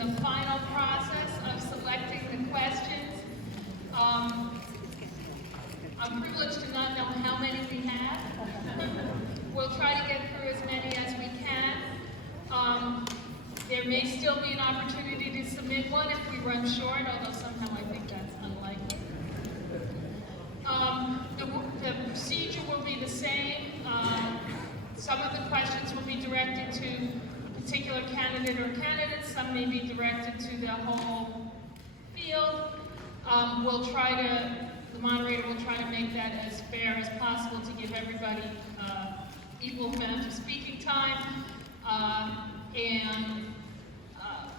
the final process of selecting the questions. I'm privileged to not know how many we have. We'll try to get through as many as we can. There may still be an opportunity to submit one if we run short, although somehow I think that's unlikely. The procedure will be the same. Some of the questions will be directed to a particular candidate or candidates. Some may be directed to the whole field. The moderator will try to make that as fair as possible to give everybody equal amount of speaking time.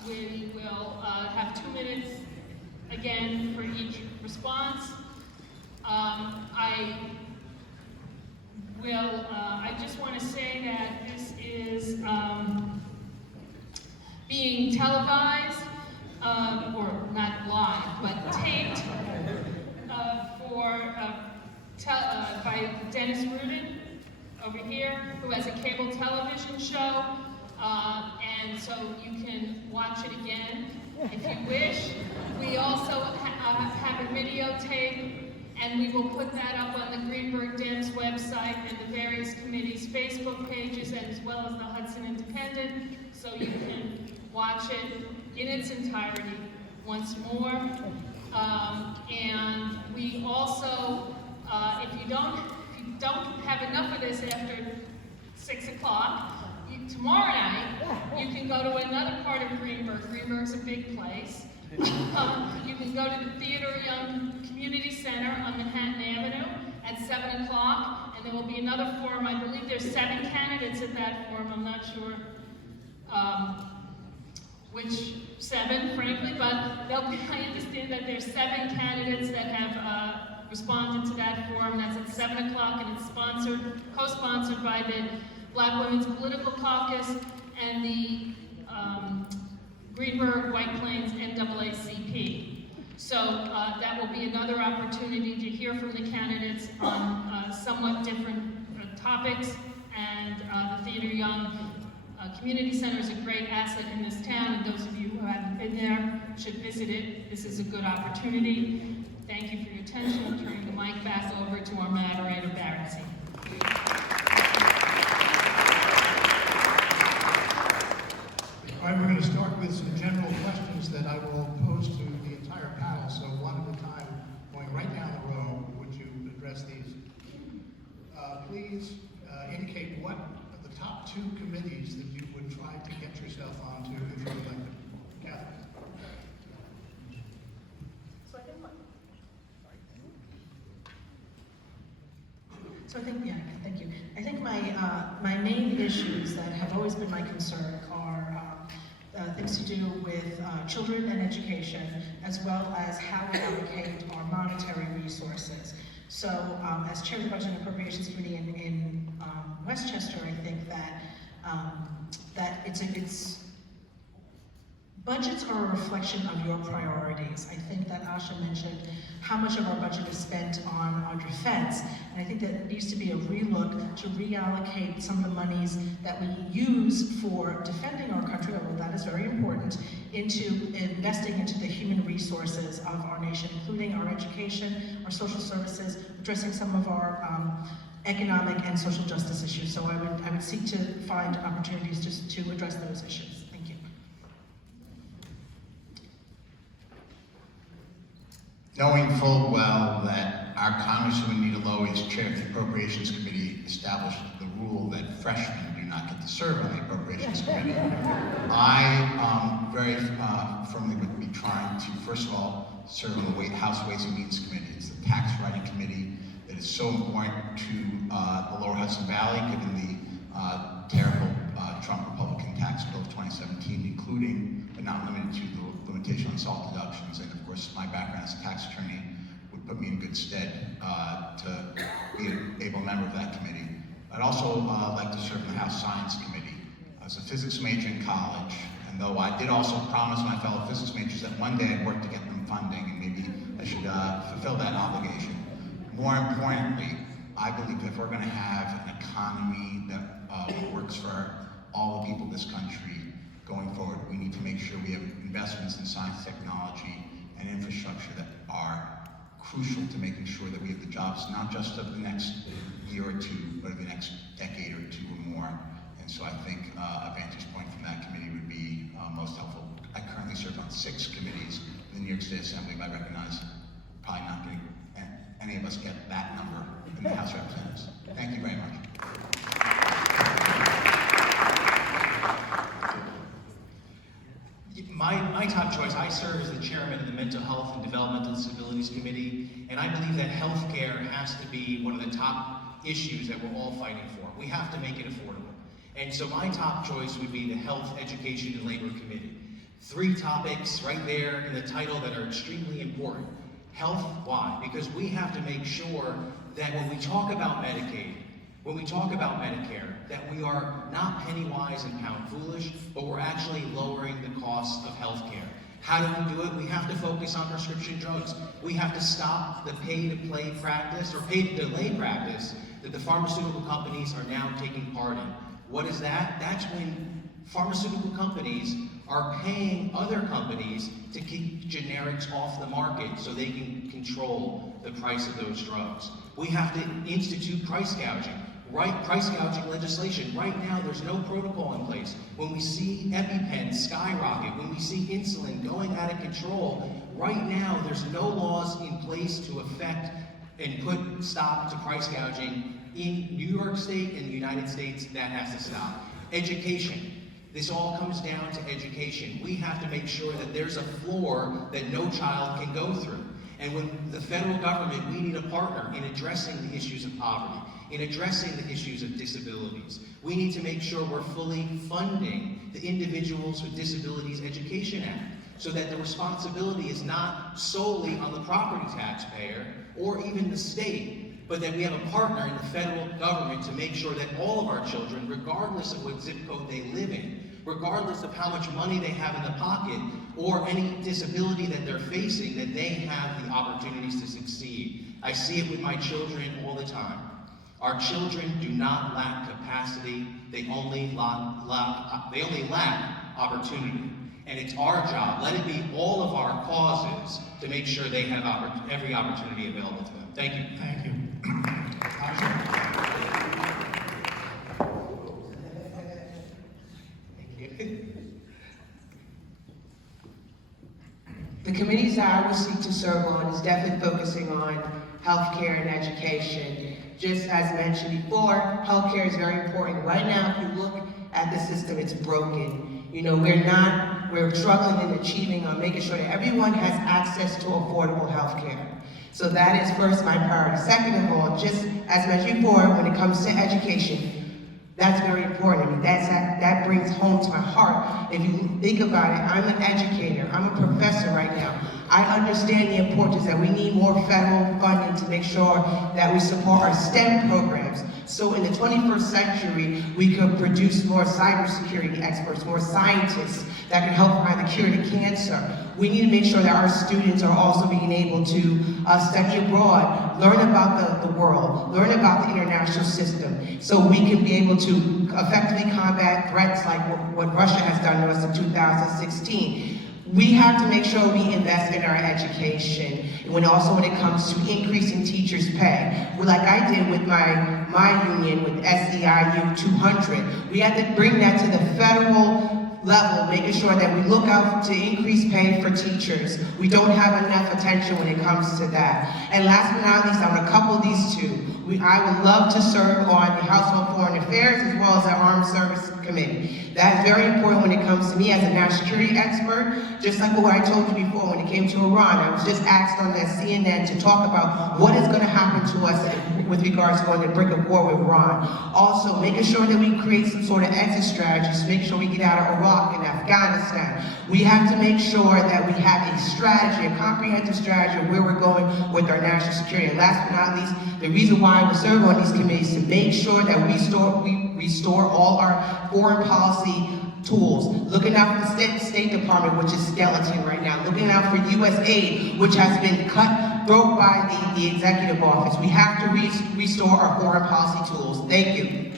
We will have 2 minutes again for each response. I just want to say that this is being televised, or not live, but taped by Dennis Rudin over here, who has a cable television show, and so you can watch it again if you wish. We also have a videotape, and we will put that up on the Greenburgh Dems website and the various committees' Facebook pages, and as well as the Hudson Independent, so you can watch it in its entirety once more. And we also, if you don't have enough of this after 6 o'clock, tomorrow night, you can go to another part of Greenburgh. Greenburgh's a big place. You can go to the Theodore Young Community Center on Manhattan Avenue at 7 o'clock, and there will be another forum. I believe there's 7 candidates at that forum. I'm not sure which 7, frankly, but I understand that there's 7 candidates that have responded to that forum. That's at 7 o'clock, and it's co-sponsored by the Black Women's Political Caucus and the Greenburgh White Plains NAACP. So that will be another opportunity to hear from the candidates on somewhat different topics, and the Theodore Young Community Center is a great asset in this town, and those of you who haven't been there should visit it. This is a good opportunity. Thank you for your attention. I'm turning the mic back over to our moderator, Barrett. All right, we're going to start with some general questions that I will pose to the entire panel. So one at a time, going right down the row, would you address these? Please indicate what are the top 2 committees that you would try to get yourself onto if you're elected. Catherine. Thank you. I think my main issues that have always been my concern are things to do with children and education, as well as how we allocate our monetary resources. So, as chair of the Budget and Appropriations Committee in Westchester, I think that budgets are a reflection of your priorities. I think that Asha mentioned how much of our budget is spent on defense, and I think that it needs to be a relook to reallocate some of the monies that we use for defending our country, although that is very important, into investing into the human resources of our nation, including our education, our social services, addressing some of our economic and social justice issues. So I would seek to find opportunities to address those issues. Thank you. Knowing full well that our Congresswoman Nita Lowy, as chair of the Appropriations Committee, established the rule that freshmen do not get to serve on the Appropriations Committee, I very firmly would be trying to, first of all, serve on the House Ways and Means Committee. It's the tax writing committee that is so important to the Lower Hudson Valley, given the terrible Trump Republican tax bill of 2017, including, but not limited to, the limitation on SALT deductions. And of course, my background as a tax attorney would put me in good stead to be an able member of that committee. I'd also like to serve in the House Science Committee. I was a physics major in college, and though I did also promise my fellow physics majors that one day I'd work to get them funding, and maybe I should fulfill that obligation. More importantly, I believe if we're going to have an economy that works for all the people of this country going forward, we need to make sure we have investments in science, technology, and infrastructure that are crucial to making sure that we have the jobs, not just of the next year or two, but of the next decade or two or more. And so I think a vantage point from that committee would be most helpful. I currently serve on 6 committees in the New York State Assembly, but I recognize probably not getting any of us get that number in the House of Representatives. Thank you very much. My top choice, I serve as the chairman of the Mental Health and Developmental Disabilities Committee, and I believe that healthcare has to be one of the top issues that we're all fighting for. We have to make it affordable. And so my top choice would be the Health, Education, and Labor Committee. 3 topics right there in the title that are extremely important. Health, why? Because we have to make sure that when we talk about Medicaid, when we talk about Medicare, that we are not penny wise and pound foolish, but we're actually lowering the cost of health care. How do we do it? We have to focus on prescription drugs. We have to stop the pay-to-play practice, or pay-to-delay practice, that the pharmaceutical companies are now taking part in. What is that? That's when pharmaceutical companies are paying other companies to keep generics off the market so they can control the price of those drugs. We have to institute price gouging. Price gouging legislation. Right now, there's no protocol in place. When we see EpiPens skyrocket, when we see insulin going out of control, right now, there's no laws in place to affect and put stop to price gouging in New York State and the United States. That has to stop. Education. This all comes down to education. We have to make sure that there's a floor that no child can go through. And when the federal government, we need a partner in addressing the issues of poverty, in addressing the issues of disabilities. We need to make sure we're fully funding the Individuals with Disabilities Education Act, so that the responsibility is not solely on the property taxpayer or even the state, but that we have a partner in the federal government to make sure that all of our children, regardless of what zip code they live in, regardless of how much money they have in the pocket or any disability that they're facing, that they have the opportunities to succeed. I see it with my children all the time. Our children do not lack capacity, they only lack opportunity. And it's our job, let it be all of our causes, to make sure they have every opportunity available to them. Thank you. Thank you. Asha? The committees that I will seek to serve on is definitely focusing on healthcare and education. Just as mentioned before, healthcare is very important. Right now, if you look at the system, it's broken. You know, we're struggling in achieving on making sure that everyone has access to affordable healthcare. So that is first my priority. Second of all, just as mentioned before, when it comes to education, that's very important. I mean, that brings home to my heart. If you think about it, I'm an educator, I'm a professor right now. I understand the importance that we need more federal funding to make sure that we support our STEM programs. So in the 21st century, we could produce more cybersecurity experts, more scientists that can help find the cure to cancer. We need to make sure that our students are also being able to study abroad, learn about the world, learn about the international system, so we can be able to effectively combat threats like what Russia has done to us in 2016. We have to make sure we invest in our education, when it comes to increasing teachers' pay. Well, like I did with my union with SEIU 200, we had to bring that to the federal level, making sure that we look out to increase pay for teachers. We don't have enough attention when it comes to that. And last but not least, I'm going to couple these two. I would love to serve on the Household Foreign Affairs as well as the Armed Services Committee. That's very important when it comes to me as a national security expert. Just like what I told you before, when it came to Iran, I was just asked on that CNN to talk about what is going to happen to us with regards to going to break a war with Iran. Also, making sure that we create some sort of exit strategies to make sure we get out of Iraq and Afghanistan. We have to make sure that we have a strategy, a comprehensive strategy of where we're going with our national security. And last but not least, the reason why I will serve on these committees is to make sure that we restore all our foreign policy tools. Looking out for the State Department, which is skeleton right now. Looking out for USAID, which has been broke by the executive office. We have to restore our foreign policy tools. Thank you.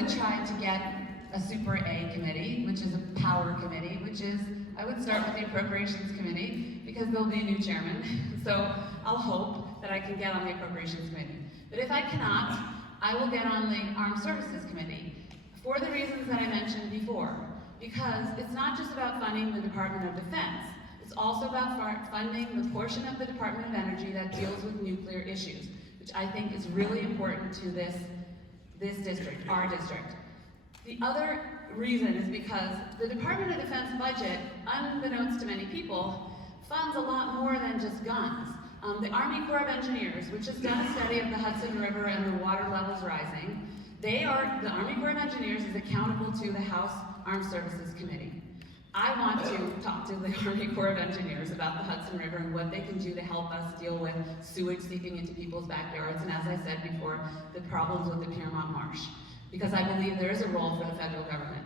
would try to get a Super A committee, which is a power committee, which is, I would start with the Appropriations Committee, because there'll be a new chairman. So I'll hope that I can get on the Appropriations Committee. But if I cannot, I will get on the Armed Services Committee, for the reasons that I mentioned before. Because it's not just about funding the Department of Defense, it's also about funding the portion of the Department of Energy that deals with nuclear issues, which I think is really important to this district, our district. The other reason is because the Department of Defense budget, unbeknownst to many people, funds a lot more than just guns. The Army Corps of Engineers, which has done a study of the Hudson River and the water levels rising, the Army Corps of Engineers is accountable to the House Armed Services Committee. I want to talk to the Army Corps of Engineers about the Hudson River and what they can do to help us deal with sewage seeping into people's backyards, and as I said before, the problems with the Piermont Marsh, because I believe there is a role for the federal government.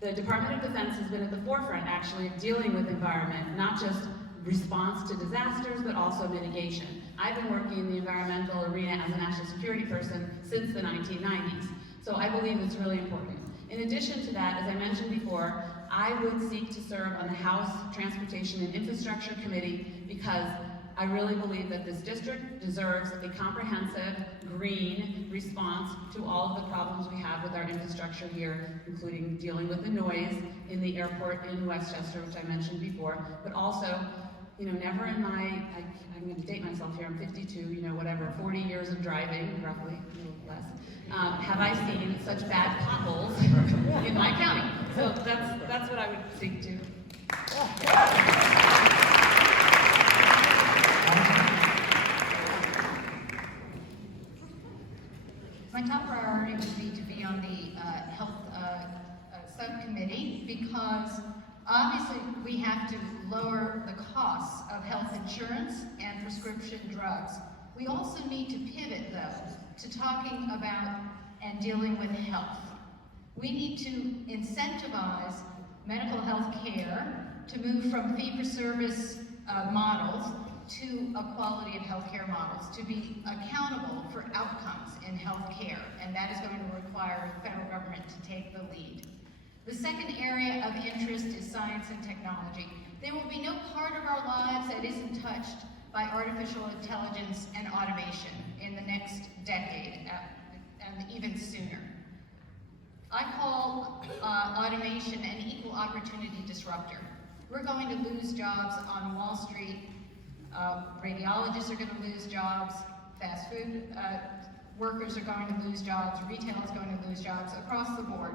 The Department of Defense has been at the forefront, actually, of dealing with environment, not just response to disasters, but also mitigation. I've been working in the environmental arena as a national security person since the 1990s, so I believe it's really important. In addition to that, as I mentioned before, I would seek to serve on the House Transportation and Infrastructure Committee because I really believe that this district deserves a comprehensive, green response to all of the problems we have with our infrastructure here, including dealing with the noise in the airport in Westchester, which I mentioned before, but also, never in my, I'm going to date myself here, I'm 52, 40 years of driving, roughly, a little less, have I seen such bad potholes in my county. So that's what I would seek to. My top priority would be on the health subcommittee because obviously we have to lower the costs of health insurance and prescription drugs. We also need to pivot though to talking about and dealing with health. We need to incentivize medical health care to move from fee-for-service models to a quality of healthcare models, to be accountable for outcomes in healthcare, and that is going to require the federal government to take the lead. The second area of interest is science and technology. There will be no part of our lives that isn't touched by artificial intelligence and automation in the next decade, and even sooner. I call automation an equal opportunity disruptor. We're going to lose jobs on Wall Street. Radiologists are going to lose jobs. Fast food workers are going to lose jobs. Retail is going to lose jobs across the board.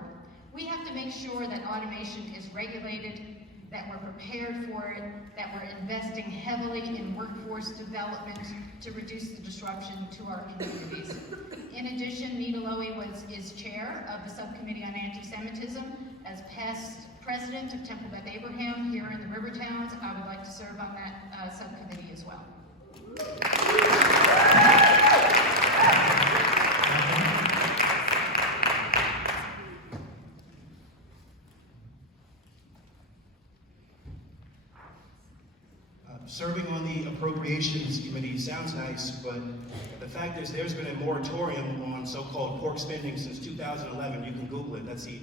We have to make sure that automation is regulated, that we're prepared for it, that we're investing heavily in workforce development to reduce the disruption to our communities. In addition, Nita Lowy is chair of the Subcommittee on Anti-Semitism. As past president of Temple Beth Abraham here in the Rivertowns, I would like to serve on that subcommittee as well. Serving on the Appropriations Committee sounds nice, but the fact is there's been a moratorium on so-called pork spending since 2011. You can Google it. That's the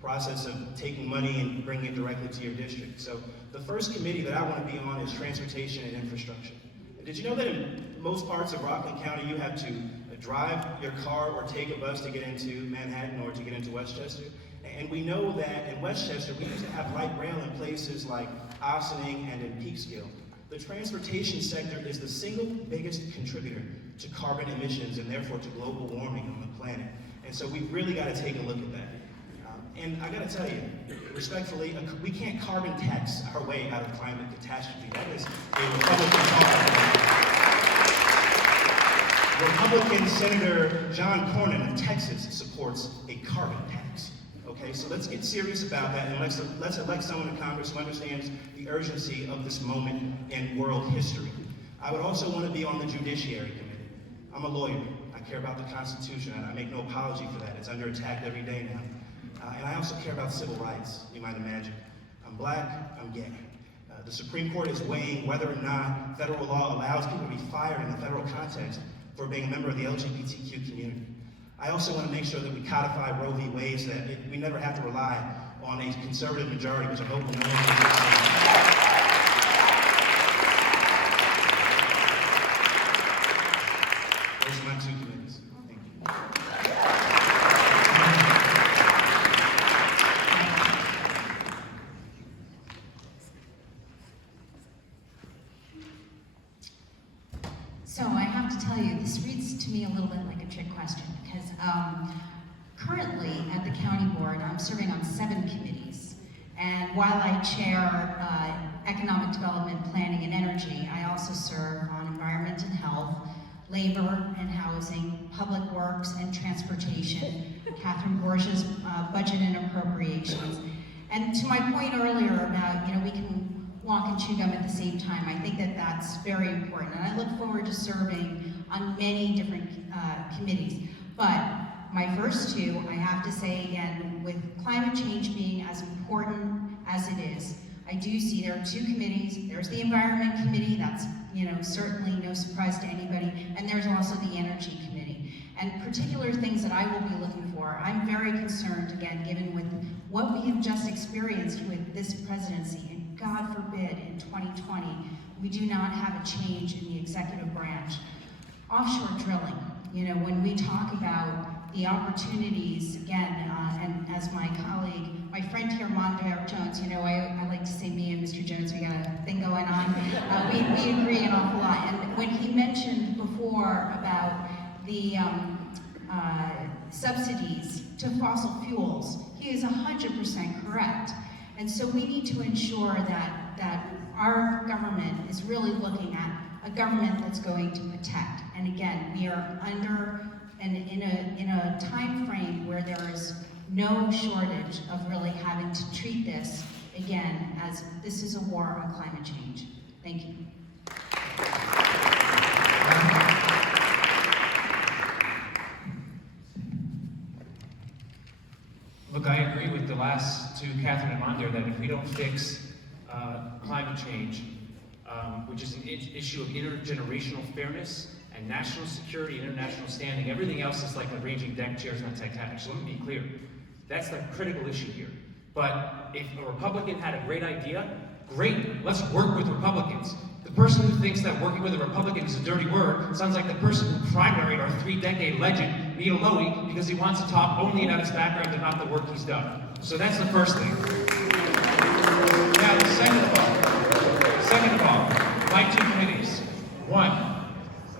process of taking money and bringing it directly to your district. So the first committee that I want to be on is Transportation and Infrastructure. Did you know that in most parts of Rockland County you have to drive your car or take a bus to get into Manhattan or to get into Westchester? And we know that in Westchester we used to have light rail in places like Ossining and in Peekskill. The transportation sector is the single biggest contributor to carbon emissions and therefore to global warming on the planet. And so we've really got to take a look at that. And I got to tell you, respectfully, we can't carbon tax our way out of climate catastrophe. That is a Republican cause. Republican Senator John Cornyn of Texas supports a carbon tax. Okay, so let's get serious about that, and let's elect someone in Congress who understands the urgency of this moment in world history. I would also want to be on the Judiciary Committee. I'm a lawyer. I care about the Constitution, and I make no apology for that. It's under attack every day now. And I also care about civil rights, you might imagine. I'm black, I'm gay. The Supreme Court is weighing whether or not federal law allows people to be fired in the federal context for being a member of the LGBTQ community. I also want to make sure that we codify Roe v. Wade so that we never have to rely on a conservative majority, which I hope will no longer exist. Those are my two committees. Thank you. So I have to tell you, this reads to me a little bit like a trick question, because currently at the county board, I'm serving on 7 committees. And while I chair economic development, planning, and energy, I also serve on environment and health, labor and housing, public works and transportation, Catherine Borgia's budget and appropriations. And to my point earlier about, we can walk and chew gum at the same time, I think that that's very important. And I look forward to serving on many different committees. But my first 2, I have to say again, with climate change being as important as it is, I do see there are 2 committees. There's the Environment Committee, that's certainly no surprise to anybody, and there's also the Energy Committee. And particular things that I will be looking for, I'm very concerned, again, given with what we have just experienced with this presidency, and God forbid in 2020, we do not have a change in the executive branch. Offshore drilling, when we talk about the opportunities, again, and as my colleague, my friend here, Mondaire Jones, I like to say me and Mr. Jones, we got a thing going on. We agree an awful lot. And when he mentioned before about the subsidies to fossil fuels, he is 100% correct. And so we need to ensure that our government is really looking at a government that's going to protect. And again, we are under in a time frame where there is no shortage of really having to treat this, again, as this is a war on climate change. Thank you. Look, I agree with the last 2, Catherine and Mondaire, that if we don't fix climate change, which is an issue of intergenerational fairness and national security, international standing, everything else is like arranging deck chairs on Titanic. So let me be clear. That's the critical issue here. But if a Republican had a great idea, great, let's work with Republicans. The person who thinks that working with a Republican is a dirty word sounds like the person who primaried our 3-decade legend, Neil Lowy, because he wants to talk only about his background and not the work he's done. So that's the first thing. Now, second of all, my 2 committees. 1,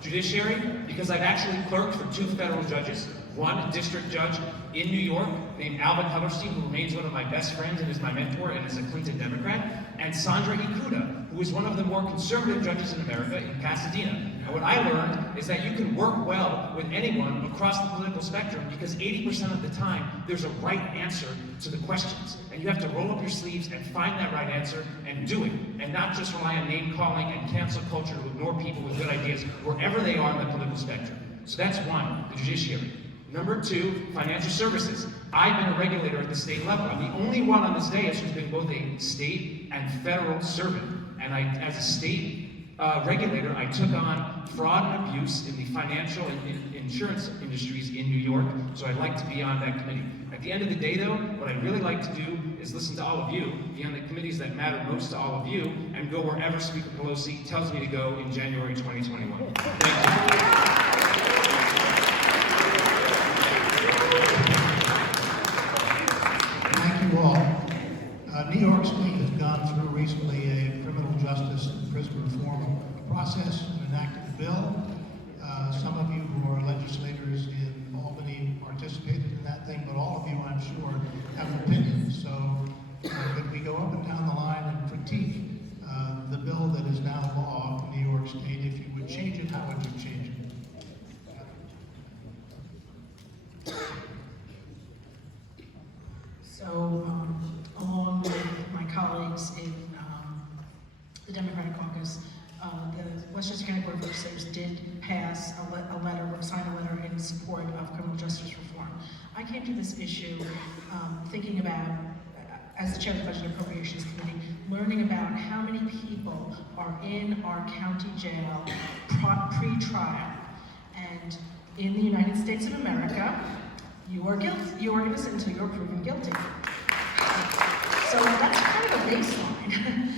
Judiciary, because I've actually clerked for 2 federal judges. 1, a district judge in New York named Alvin Hellerstein, who remains one of my best friends and is my mentor and is a Clinton Democrat, and Sandra Ikuda, who is one of the more conservative judges in America in Pasadena. And what I learned is that you can work well with anyone across the political spectrum because 80% of the time, there's a right answer to the questions. And you have to roll up your sleeves and find that right answer and do it. And not just rely on name calling and cancel culture to ignore people with good ideas wherever they are on the political spectrum. So that's 1, the judiciary. Number 2, financial services. I've been a regulator at the state level. I'm the only one on this dais who's been both a state and federal servant. And as a state regulator, I took on fraud and abuse in the financial and insurance industries in New York. So I'd like to be on that committee. At the end of the day, though, what I'd really like to do is listen to all of you, be on the committees that matter most to all of you, and go wherever Speaker Pelosi tells me to go in January 2021. Thank you. Thank you all. New York State has gone through recently a criminal justice and prison reform process and enacted a bill. Some of you who are legislators in Albany participated in that thing, but all of you, I'm sure, have opinions. So could we go up and down the line and critique the bill that is now law in New York State? If you would change it, how would you change it? So, along with my colleagues in the Democratic Caucus, the Westchester County Board of Legislators did pass sign a letter in support of criminal justice reform. I came to this issue thinking about, as the chair of the Budget and Appropriations Committee, learning about how many people are in our county jail pre-trial. And in the United States of America, you are innocent until you're proven guilty. So that's kind of a baseline.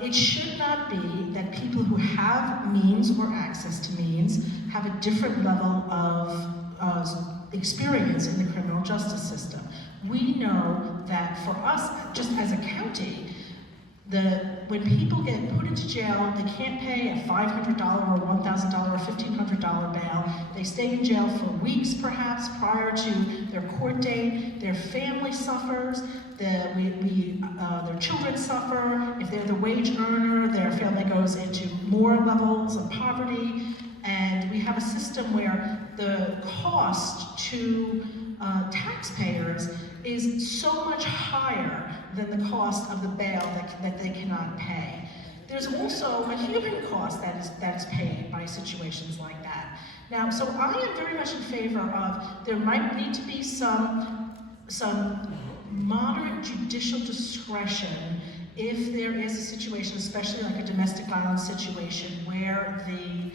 It should not be that people who have means or access to means have a different level of experience in the criminal justice system. We know that for us, just as a county, when people get put into jail, they can't pay a $500 or $1,000 or $1,500 bail. They stay in jail for weeks, perhaps, prior to their court date. Their family suffers. Their children suffer. If they're the wage earner, their family goes into more levels of poverty. And we have a system where the cost to taxpayers is so much higher than the cost of the bail that they cannot pay. There's also a human cost that is paid by situations like that. Now, so I am very much in favor of, there might need to be some moderate judicial discretion if there is a situation, especially like a domestic violence situation, where the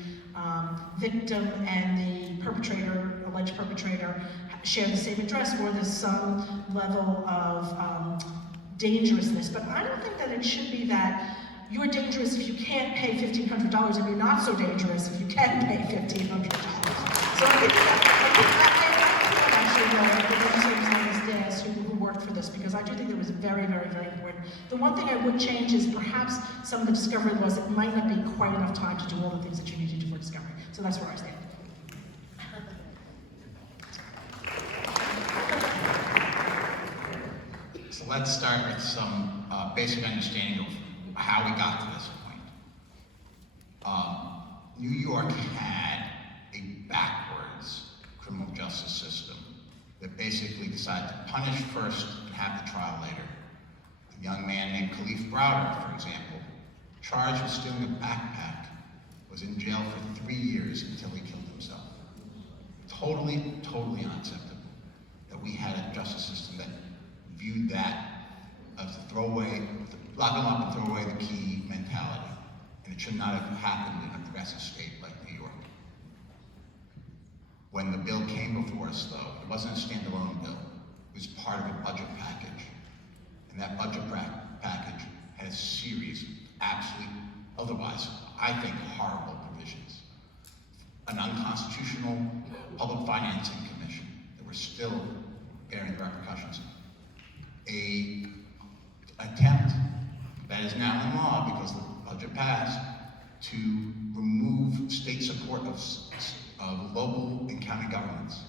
victim and the perpetrator, alleged perpetrator, share the same address, or there's some level of dangerousness. But I don't think that it should be that you're dangerous if you can't pay $1,500 and you're not so dangerous if you can pay $1,500. So I think who worked for this, because I do think it was very, very, very important. The one thing I would change is perhaps some of the discovery laws, it might not be quite enough time to do all the things that you need to do for discovery. So that's where I stand. So let's start with some basic understanding of how we got to this point. New York had a backwards criminal justice system that basically decided to punish first and have the trial later. A young man named Khalif Browder, for example, charged with stealing a backpack, was in jail for 3 years until he killed himself. Totally, totally unacceptable that we had a justice system that viewed that as a throwaway, lock them up and throw away the key mentality. And it should not have happened in a progressive state like New York. When the bill came before us, though, it wasn't a standalone bill. It was part of a budget package. And that budget package had a series of absolute, otherwise, I think, horrible provisions. An unconstitutional public financing commission that we're still bearing the repercussions of. An attempt that is now in law, because the budget passed, to remove state support of local and county governments.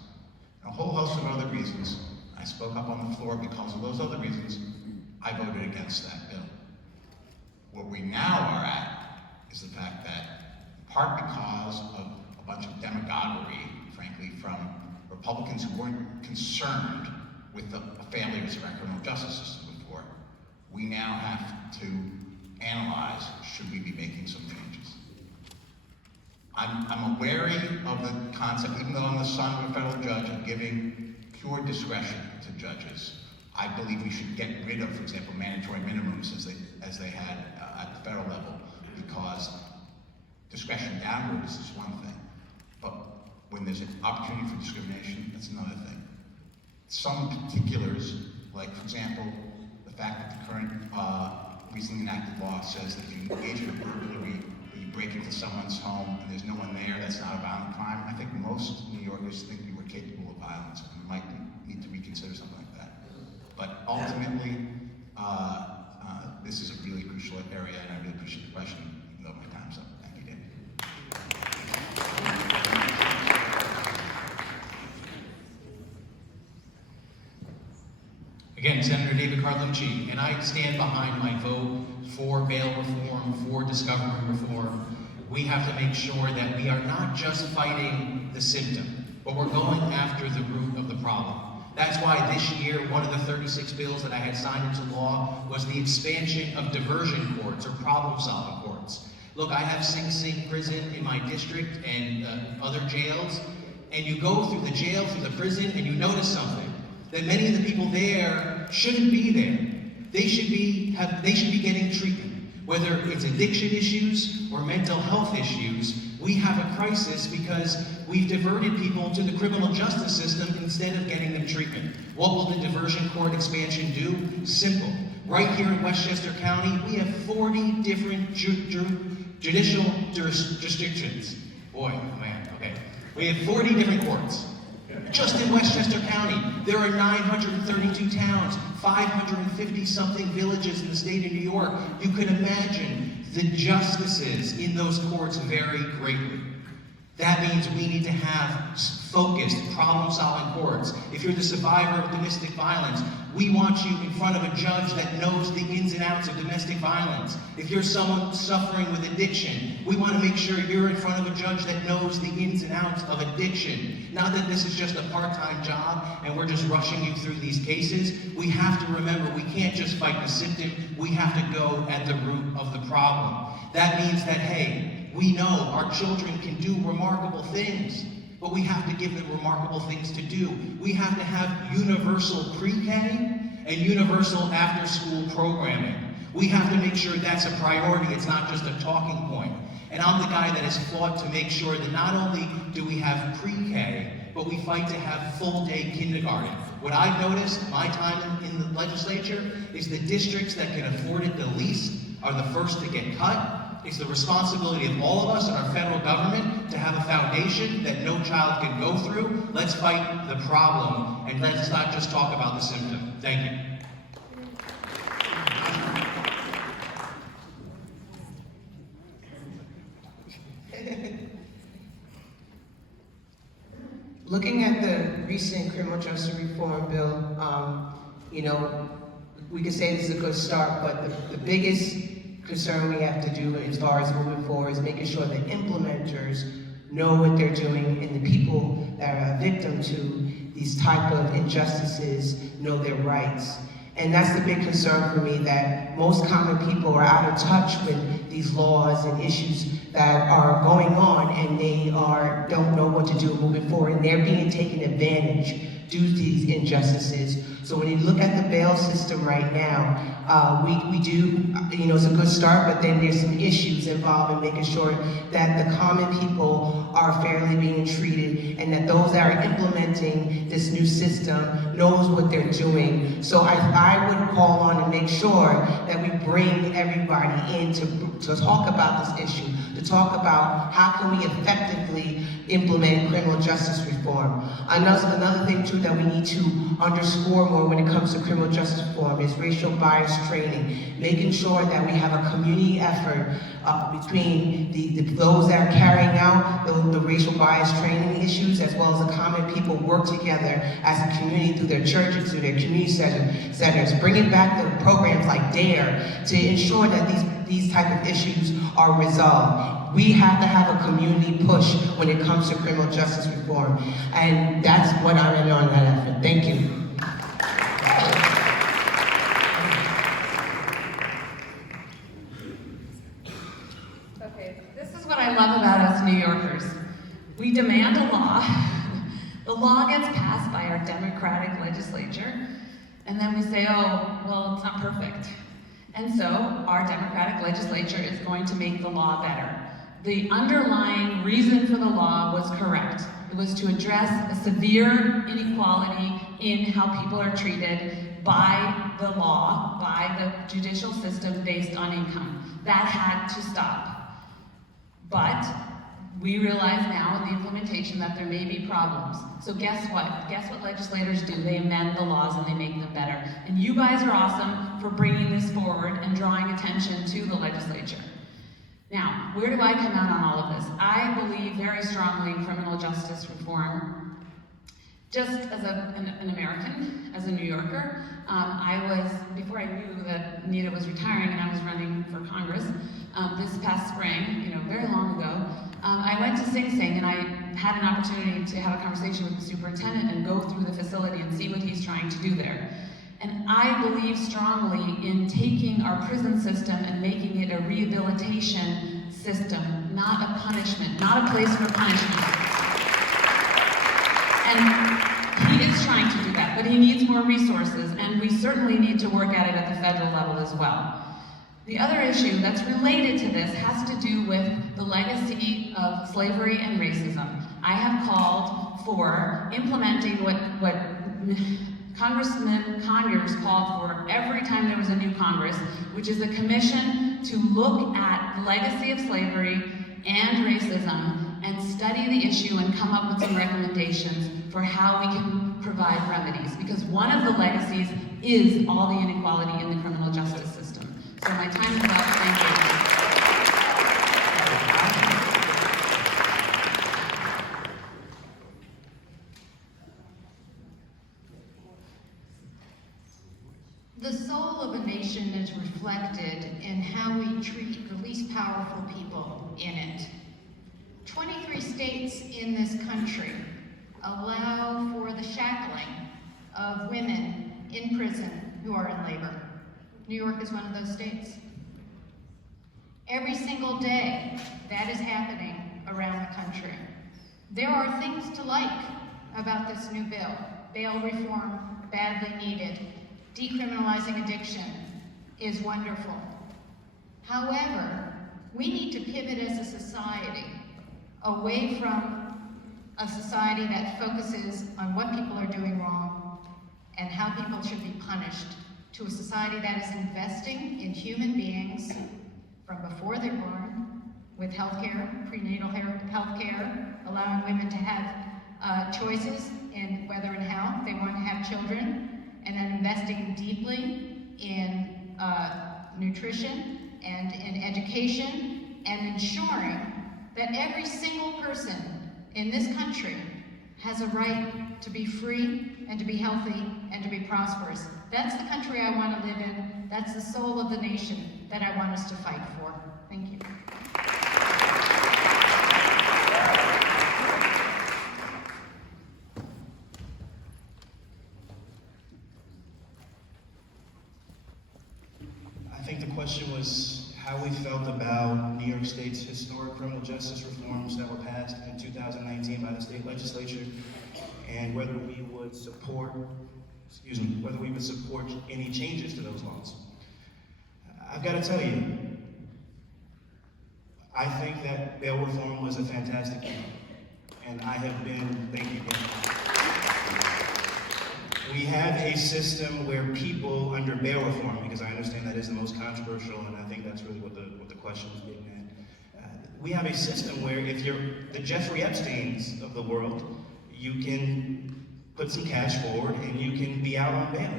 And a whole host of other reasons. I spoke up on the floor because of those other reasons. I voted against that bill. What we now are at is the fact that, in part because of a bunch of demagoguery, frankly, from Republicans who weren't concerned with the failures of our criminal justice system before, we now have to analyze, should we be making some changes? I'm wary of the concept, even though I'm the son of a federal judge, of giving pure discretion to judges. I believe we should get rid of, for example, mandatory minimums as they had at the federal level, because discretion downwards is one thing, but when there's an opportunity for discrimination, that's another thing. Some particulars, like, for example, the fact that the current recently enacted law says that if you engage in a burglary, you break into someone's home and there's no one there, that's not a violent crime. I think most New Yorkers think we were capable of violence, and we might need to reconsider something like that. But ultimately, this is a really crucial area, and I really appreciate the question, even though my time's up. Thank you, David. Again, Senator David Carlucci, and I stand behind my vote for bail reform, for discovery reform. We have to make sure that we are not just fighting the symptom, but we're going after the root of the problem. That's why this year, one of the 36 bills that I had signed into law was the expansion of diversion courts, or problem-solving courts. Look, I have Sing Sing prison in my district and other jails, and you go through the jail, through the prison, and you notice something, that many of the people there shouldn't be there. They should be getting treatment. Whether it's addiction issues or mental health issues, we have a crisis because we've diverted people to the criminal justice system instead of getting them treatment. What will the diversion court expansion do? Simple. Right here in Westchester County, we have 40 different judicial jurisdictions. Boy, man, okay. We have 40 different courts. Just in Westchester County, there are 932 towns, 550-something villages in the state of New York. You can imagine the justices in those courts vary greatly. That means we need to have focused, problem-solving courts. If you're the survivor of domestic violence, we want you in front of a judge that knows the ins and outs of domestic violence. If you're someone suffering with addiction, we want to make sure you're in front of a judge that knows the ins and outs of addiction. Not that this is just a part-time job and we're just rushing you through these cases. We have to remember we can't just fight the symptom, we have to go at the root of the problem. That means that, hey, we know our children can do remarkable things, but we have to give them remarkable things to do. We have to have universal pre-K and universal after-school programming. We have to make sure that's a priority, it's not just a talking point. And I'm the guy that has fought to make sure that not only do we have pre-K, but we fight to have full-day kindergarten. What I've noticed, my time in the legislature, is the districts that can afford it the least are the first to get cut. It's the responsibility of all of us and our federal government to have a foundation that no child can go through. Let's fight the problem, and let's not just talk about the symptom. Thank you. Looking at the recent criminal justice reform bill, you know, we could say this is a good start, but the biggest concern we have to do as far as moving forward is making sure that implementers know what they're doing and the people that are a victim to these type of injustices know their rights. And that's the big concern for me, that most common people are out of touch with these laws and issues that are going on, and they don't know what to do moving forward, and they're being taken advantage due to these injustices. So when you look at the bail system right now, we do, you know, it's a good start, but then there's some issues involved in making sure that the common people are fairly being treated, and that those that are implementing this new system knows what they're doing. So I would call on and make sure that we bring everybody in to talk about this issue, to talk about how can we effectively implement criminal justice reform. Another thing too that we need to underscore more when it comes to criminal justice reform is racial bias training, making sure that we have a community effort between those that are carrying out the racial bias training issues, as well as the common people work together as a community through their churches, through their community centers, bringing back the programs like DARE to ensure that these type of issues are resolved. We have to have a community push when it comes to criminal justice reform, and that's what I'm in on that effort. Thank you. Okay, this is what I love about us New Yorkers. We demand a law. The law gets passed by our democratic legislature, and then we say, oh, well, it's not perfect. And so our democratic legislature is going to make the law better. The underlying reason for the law was correct. It was to address a severe inequality in how people are treated by the law, by the judicial system based on income. That had to stop. But we realize now in the implementation that there may be problems. So guess what? Guess what legislators do? They amend the laws and they make them better. And you guys are awesome for bringing this forward and drawing attention to the legislature. Now, where do I come out on all of this? I believe very strongly in criminal justice reform. Just as an American, as a New Yorker, before I knew that Nita was retiring and I was running for Congress, this past spring, you know, very long ago, I went to Sing Sing and I had an opportunity to have a conversation with the superintendent and go through the facility and see what he's trying to do there. And I believe strongly in taking our prison system and making it a rehabilitation system, not a punishment, not a place for punishment. And he is trying to do that, but he needs more resources, and we certainly need to work at it at the federal level as well. The other issue that's related to this has to do with the legacy of slavery and racism. I have called for implementing what Congressman Conyers called for every time there was a new Congress, which is a commission to look at the legacy of slavery and racism and study the issue and come up with some recommendations for how we can provide remedies. Because one of the legacies is all the inequality in the criminal justice system. So my time is up. Thank you. The soul of a nation is reflected in how we treat the least powerful people in it. 23 states in this country allow for the shackling of women in prison who are in labor. New York is one of those states. Every single day, that is happening around the country. There are things to like about this new bill. Bail reform, badly needed. Decriminalizing addiction is wonderful. However, we need to pivot as a society away from a society that focuses on what people are doing wrong and how people should be punished, to a society that is investing in human beings from before they're born, with healthcare, prenatal health care, allowing women to have choices in whether and how they want to have children, and then investing deeply in nutrition and in education, and ensuring that every single person in this country has a right to be free and to be healthy and to be prosperous. That's the country I want to live in. That's the soul of the nation that I want us to fight for. Thank you. I think the question was how we felt about New York State's historic criminal justice reforms that were passed in 2019 by the state legislature, and whether we would support, any changes to those laws. I've got to tell you, I think that bail reform was a fantastic thing, and I have been, thank you, we have a system where people under bail reform, because I understand that is the most controversial, and I think that's really what the question is getting at. We have a system where if you're the Jeffrey Epsteins of the world, you can put some cash forward and you can be out on bail,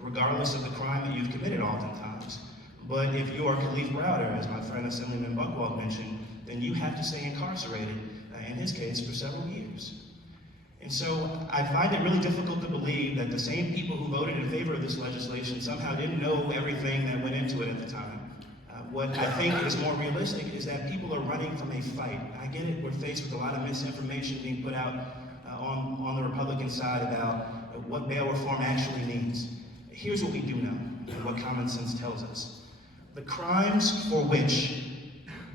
regardless of the crime that you've committed oftentimes. But if you are Khalif Browder, as my friend Assemblyman Buchwald mentioned, then you have to stay incarcerated, in his case, for several years. And so I find it really difficult to believe that the same people who voted in favor of this legislation somehow didn't know everything that went into it at the time. What I think is more realistic is that people are running from a fight. I get it, we're faced with a lot of misinformation being put out on the Republican side about what bail reform actually means. Here's what we do know, and what common sense tells us. The crimes for which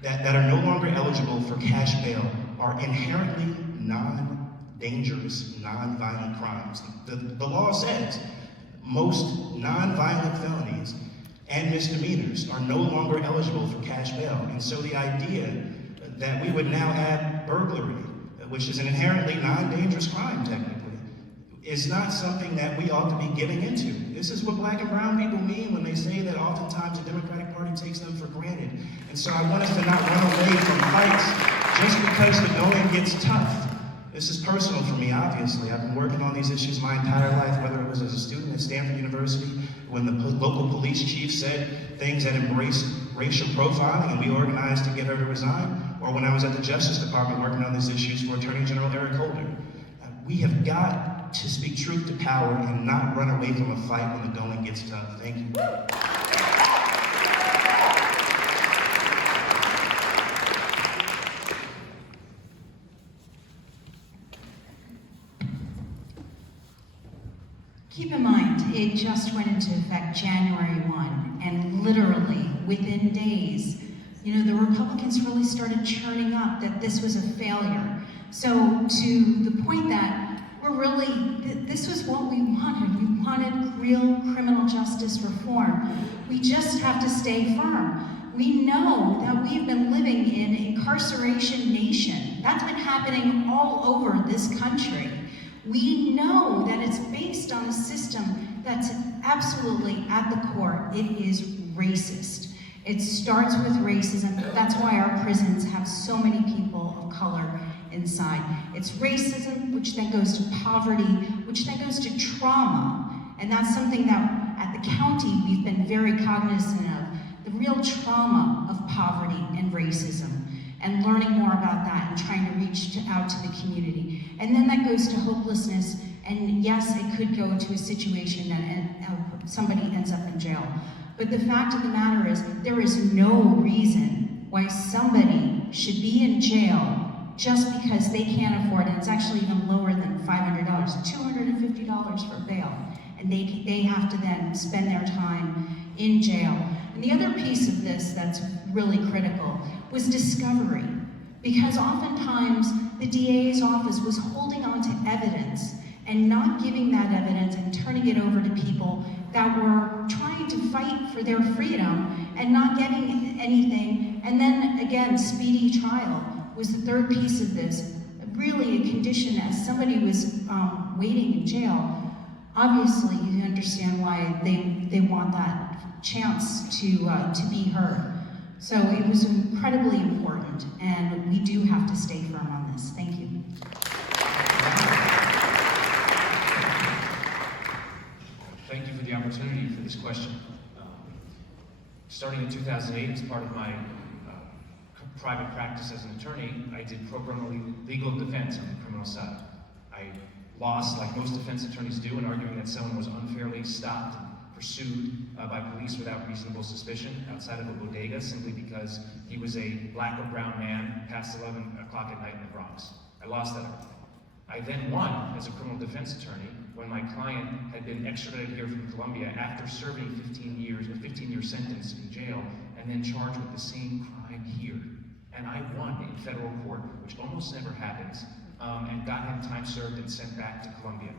that are no longer eligible for cash bail are inherently non-dangerous, non-violent crimes. The law says most non-violent felonies and misdemeanors are no longer eligible for cash bail. And so the idea that we would now add burglary, which is an inherently non-dangerous crime technically, is not something that we ought to be giving into. This is what black and brown people mean when they say that oftentimes the Democratic Party takes them for granted. And so I want us to not run away from fights just because the going gets tough. This is personal for me, obviously. I've been working on these issues my entire life, whether it was as a student at Stanford University, when the local police chief said things that embraced racial profiling and we organized to get her to resign, or when I was at the Justice Department working on these issues for Attorney General Eric Holder. We have got to speak truth to power and not run away from a fight when the going gets tough. Thank you. Keep in mind, it just went into effect January 1, and literally within days, the Republicans really started churning up that this was a failure. So to the point that we're really, this was what we wanted. We wanted real criminal justice reform. We just have to stay firm. We know that we've been living in incarceration nation. That's been happening all over this country. We know that it's based on a system that's absolutely at the core. It is racist. It starts with racism. That's why our prisons have so many people of color inside. It's racism, which then goes to poverty, which then goes to trauma. And that's something that at the county we've been very cognizant of, the real trauma of poverty and racism, and learning more about that and trying to reach out to the community. And then that goes to hopelessness, and yes, it could go to a situation that somebody ends up in jail. But the fact of the matter is, there is no reason why somebody should be in jail just because they can't afford it. It's actually even lower than $500, $250 for bail. And they have to then spend their time in jail. And the other piece of this that's really critical was discovery. Because oftentimes the DA's office was holding on to evidence and not giving that evidence and turning it over to people that were trying to fight for their freedom and not getting anything. And then again, speedy trial was the third piece of this. Really a condition as somebody was waiting in jail. Obviously, you understand why they want that chance to be heard. So it was incredibly important, and we do have to stay firm on this. Thank you. Thank you for the opportunity for this question. Starting in 2008, as part of my private practice as an attorney, I did pro bono legal defense on the criminal side. I lost, like most defense attorneys do, in arguing that someone was unfairly stopped and pursued by police without reasonable suspicion outside of a bodega simply because he was a black or brown man past 11 o'clock at night in the Bronx. I lost that argument. I then won as a criminal defense attorney when my client had been extradited here from Colombia after serving a 15-year sentence in jail, and then charged with the same crime here. And I won in federal court, which almost never happens, and got him time served and sent back to Colombia.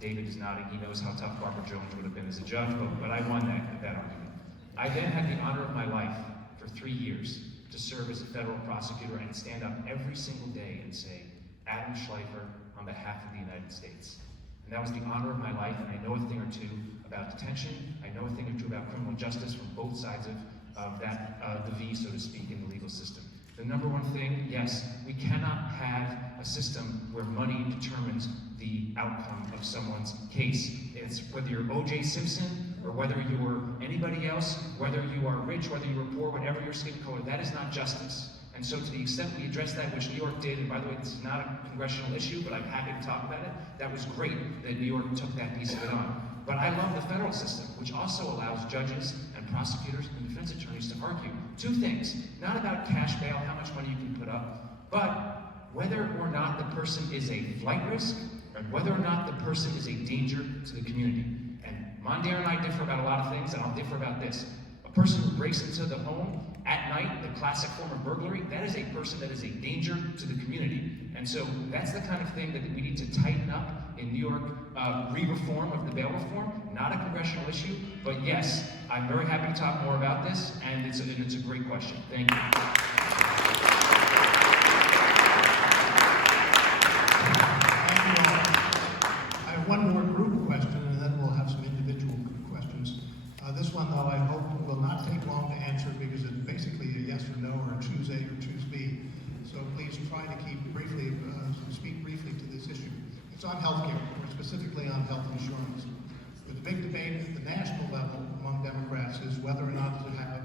David is nodding, he knows how tough Barbara Jones would have been as a judge, but I won that argument. I then had the honor of my life for 3 years to serve as a federal prosecutor and stand up every single day and say, Adam Schleifer on behalf of the United States. And that was the honor of my life, and I know a thing or two about detention, I know a thing or two about criminal justice from both sides of the V, so to speak, in the legal system. The number one thing, yes, we cannot have a system where money determines the outcome of someone's case. It's whether you're O.J. Simpson or whether you're anybody else, whether you are rich, whether you are poor, whatever your skin color, that is not justice. And so to the extent we address that, which New York did, and by the way, this is not a congressional issue, but I'm happy to talk about it, that was great that New York took that piece of it on. But I love the federal system, which also allows judges and prosecutors and defense attorneys to argue two things, not about cash bail, how much money you can put up, but whether or not the person is a flight risk, and whether or not the person is a danger to the community. And Mondaire and I differ about a lot of things, and I'll differ about this. A person who breaks into the home at night, the classic form of burglary, that is a person that is a danger to the community. And so that's the kind of thing that we need to tighten up in New York, re-reform of the bail reform, not a congressional issue, but yes, I'm very happy to talk more about this, and it's a great question. Thank you. I have one more group question, and then we'll have some individual questions. This one, though, I hope will not take long to answer because it's basically a yes or no, or choose A or choose B. So please try to speak briefly to this issue. It's on healthcare, or specifically on health insurance. But the big debate at the national level among Democrats is whether or not to have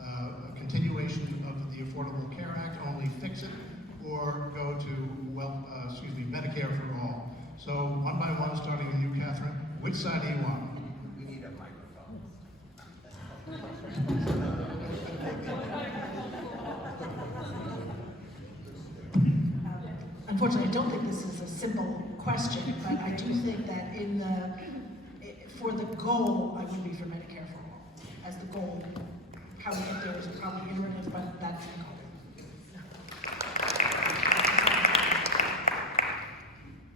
a continuation of the Affordable Care Act, only fix it, or go to, Medicare for all. So one by one, starting with you, Catherine, which side do you want? We need a microphone. Unfortunately, I don't think this is a simple question, but I do think that for the goal, I would be for Medicare for all. As the goal, how we get there is probably iterative, but that's the goal.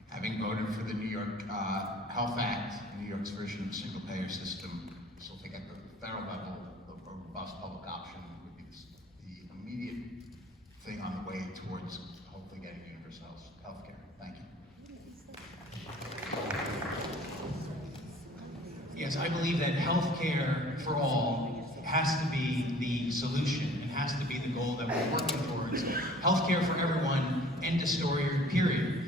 Having robust public option would be the immediate thing on the way towards hopefully getting universal health care. Thank you. Yes, I believe that healthcare for all has to be the solution. It has to be the goal that we're working towards. Healthcare for everyone, end of story, period.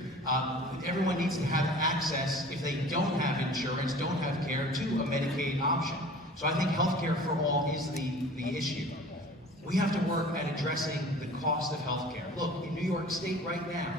Everyone needs to have access, if they don't have insurance, don't have care, to a Medicaid option. So I think healthcare for all is the issue. We have to work at addressing the cost of healthcare. Look, in New York State right now,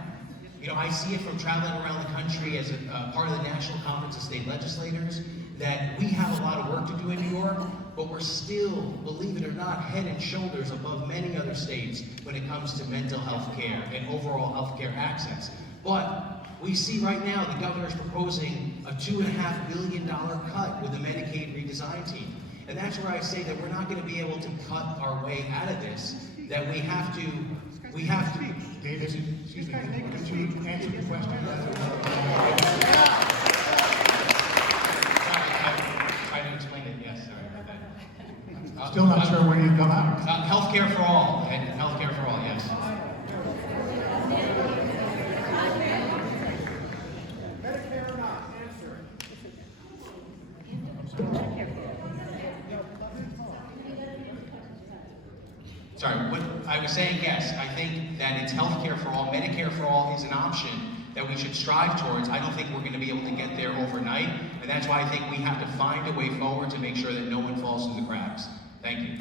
you know, I see it from traveling around the country as a part of the National Conference of State Legislators, that we have a lot of work to do in New York, but we're still, believe it or not, head and shoulders above many other states when it comes to mental health care and overall health care access. But we see right now the governor's proposing a $2.5 billion cut with the Medicaid redesign team. And that's where I say that we're not going to be able to cut our way out of this, that we have to. David, excuse me, could you answer the question? Trying to explain it, yes, sorry about that. Still not sure where you come out. Healthcare for all, and healthcare for all, yes. Medicare or not, answer Sorry, what I was saying, yes, I think that it's healthcare for all. Medicare for all is an option that we should strive towards. I don't think we're going to be able to get there overnight, and that's why I think we have to find a way forward to make sure that no one falls through the cracks. Thank you.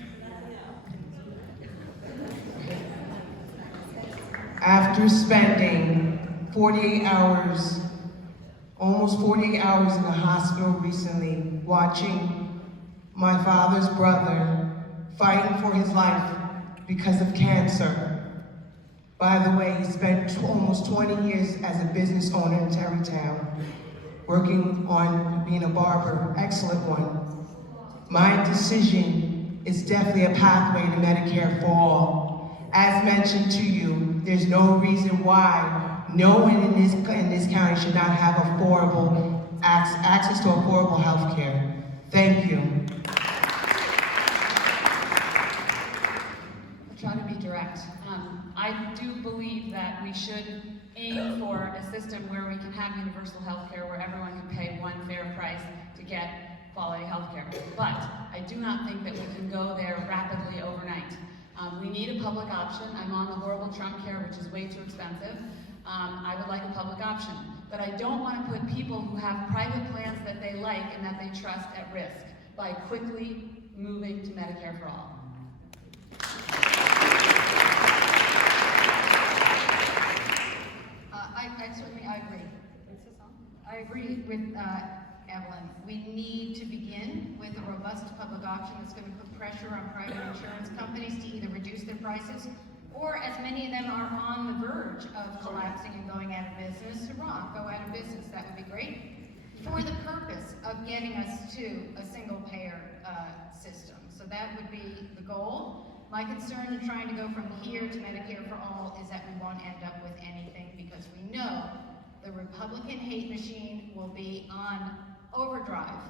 After spending 48 hours, almost 48 hours in the hospital recently, watching my father's brother fighting for his life because of cancer. By the way, he spent almost 20 years as a business owner in Tarrytown, working on being a barber, excellent one. My decision is definitely a pathway to Medicare for all. As mentioned to you, there's no reason why no one in this county should not have affordable access to affordable health care. Thank you. Try to be direct. I do believe that we should aim for a system where we can have universal health care, where everyone can pay one fair price to get quality health care. But I do not think that we can go there rapidly overnight. We need a public option. I'm on the horrible Trump care, which is way too expensive. I would like a public option. But I don't want to put people who have private plans that they like and that they trust at risk by quickly moving to Medicare for all. I agree. I agree with Evelyn. We need to begin with a robust public option that's going to put pressure on private insurance companies to either reduce their prices, or as many of them are on the verge of collapsing and going out of business, hurrah, go out of business, that would be great, for the purpose of getting us to a single payer system. So that would be the goal. My concern in trying to go from here to Medicare for all is that we won't end up with anything, because we know the Republican hate machine will be on overdrive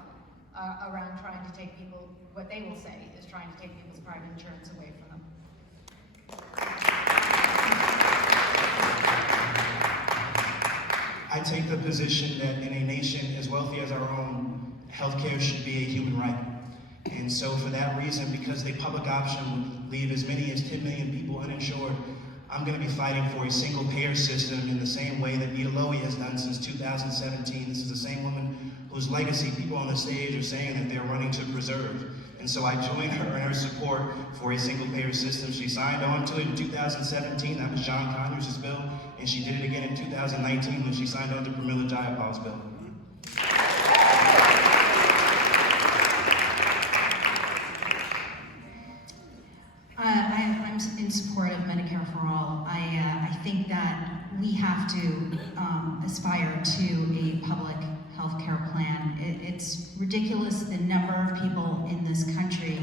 around trying to take people, what they will say is trying to take people's private insurance away from them. I take the position that in a nation as wealthy as our own, healthcare should be a human right. And so for that reason, because the public option would leave as many as 10 million people uninsured, I'm going to be fighting for a single payer system in the same way that Nita Lowey has done since 2017. This is the same woman whose legacy people on the stage are saying that they're running to preserve. And so I join her in her support for a single payer system. She signed on to it in 2017, that was John Conyers' bill, and she did it again in 2019 when she signed on to Pramila Jayapal's bill. I'm in support of Medicare for all. I think that we have to aspire to a public health care plan. It's ridiculous the number of people in this country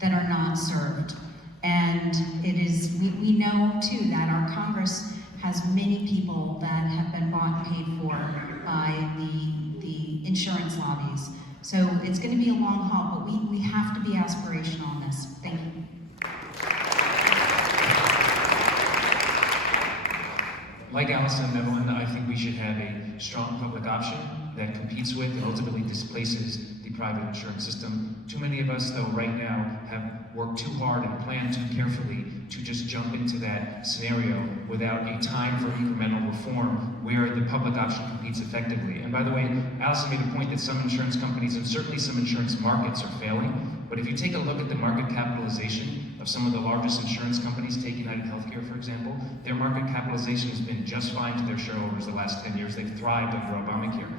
that are not served. And it is, we know too that our Congress has many people that have been bought and paid for by the insurance lobbies. So it's going to be a long haul, but we have to be aspirational on this. Thank you. Like Allison and Evelyn, I think we should have a strong public option that competes with and ultimately displaces the private insurance system. Too many of us, though, right now have worked too hard and planned too carefully to just jump into that scenario without a time for incremental reform where the public option competes effectively. And by the way, Allison made a point that some insurance companies and certainly some insurance markets are failing. But if you take a look at the market capitalization of some of the largest insurance companies, take United Healthcare, for example, their market capitalization has been just fine to their shareholders the last 10 years. They've thrived under Obamacare.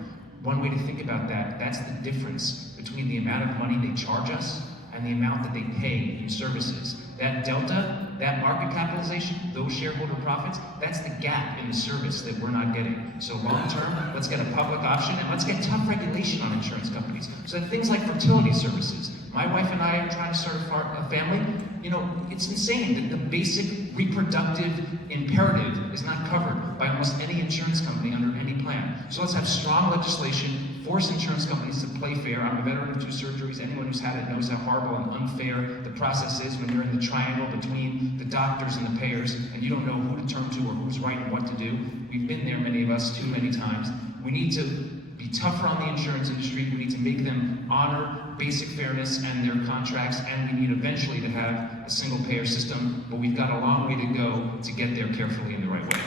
One way to think about that, that's the difference between the amount of money they charge us and the amount that they pay in services. That delta, that market capitalization, those shareholder profits, that's the gap in the service that we're not getting. So long term, let's get a public option and let's get tough regulation on insurance companies. So that things like fertility services. My wife and I are trying to start a family. You know, it's insane that the basic reproductive imperative is not covered by almost any insurance company under any plan. So let's have strong legislation, force insurance companies to play fair. I'm a veteran of 2 surgeries. Anyone who's had it knows how horrible and unfair the process is when you're in the triangle between the doctors and the payers, and you don't know who to turn to or who's right and what to do. We've been there, many of us, too many times. We need to be tougher on the insurance industry. We need to make them honor basic fairness and their contracts, and we need eventually to have a single payer system, but we've got a long way to go to get there carefully in the right way.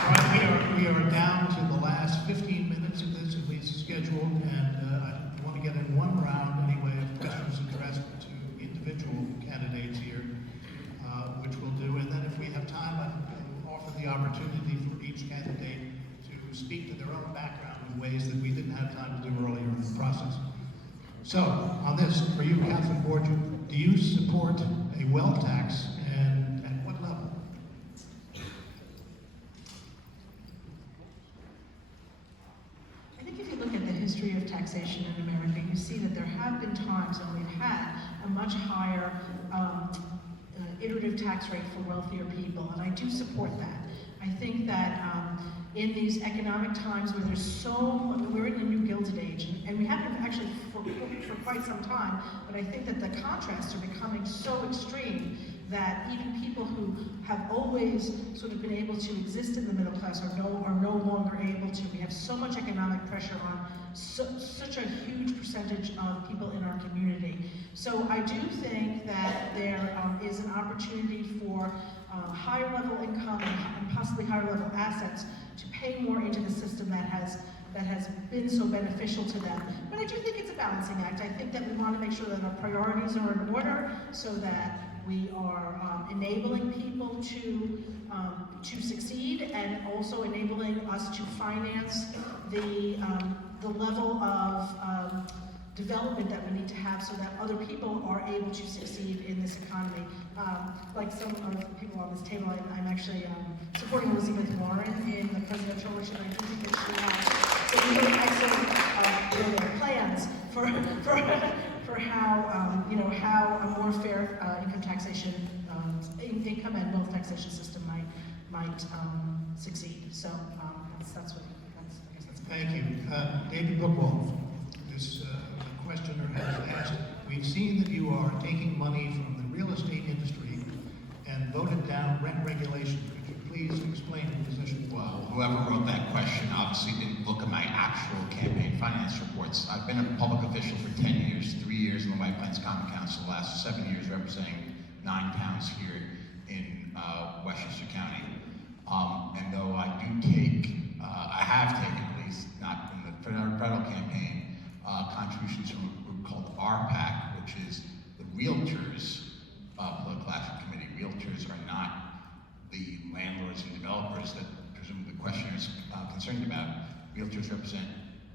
All right, we are down to the last 15 minutes of this, at least scheduled, and I want to get in one round anyway of questions addressed to individual candidates here, which we'll do, and then if we have time, I'll offer the opportunity for each candidate to speak to their own background in ways that we didn't have time to do earlier in the process. So, on this, for you, Councilor Borgia, do you support a wealth tax, and at what level? I think if you look at the history of taxation in America, you see that there have been times when we've had a much higher iterative tax rate for wealthier people, and I do support that. I think that in these economic times where we're in a new Gilded Age, and we have been actually for quite some time, but I think that the contrasts are becoming so extreme that even people who have always sort of been able to exist in the middle class are no longer able to. We have so much economic pressure on such a huge percentage of people in our community. So I do think that there is an opportunity for higher level income and possibly higher level assets to pay more into the system that has been so beneficial to them. But I do think it's a balancing act. I think that we want to make sure that our priorities are in order so that we are enabling people to succeed, and also enabling us to finance the level of development that we need to have so that other people are able to succeed in this economy. Like some of the people on this table, I'm actually supporting Elizabeth Warren in the presidential election. I do think that she has some really excellent plans for how a more fair income taxation, income and wealth taxation system might succeed. So that's what I guess that's. Thank you. David Buchwald, this questioner has asked, we've seen that you are taking money from the real estate industry and voted down rent regulation. Could you please explain your position? Well, whoever wrote that question obviously didn't look at my actual campaign finance reports. I've been a public official for 10 years, 3 years in the White Plains Common Council, the last 7 years representing 9 towns here in Westchester County. And though I have taken at least, not in the federal campaign, contributions from a group called RPAC, which is the Realtors Political Action Committee. Realtors are not the landlords and developers that presumably the questioner is concerned about. Realtors represent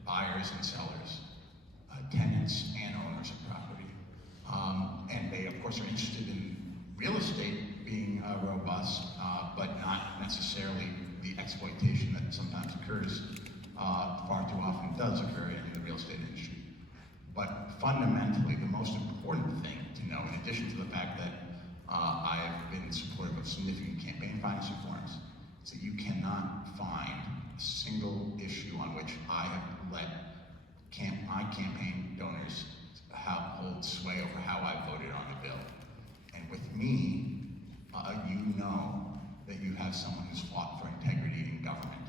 buyers and sellers, tenants and owners of property. And they, of course, are interested in real estate being robust, but not necessarily the exploitation that sometimes occurs, far too often does occur in the real estate industry. But fundamentally, the most important thing to know, in addition to the fact that I have been supportive of significant campaign finance reforms, is that you cannot find a single how I voted on the bill. And with me, you know that you have someone who's fought for integrity in government,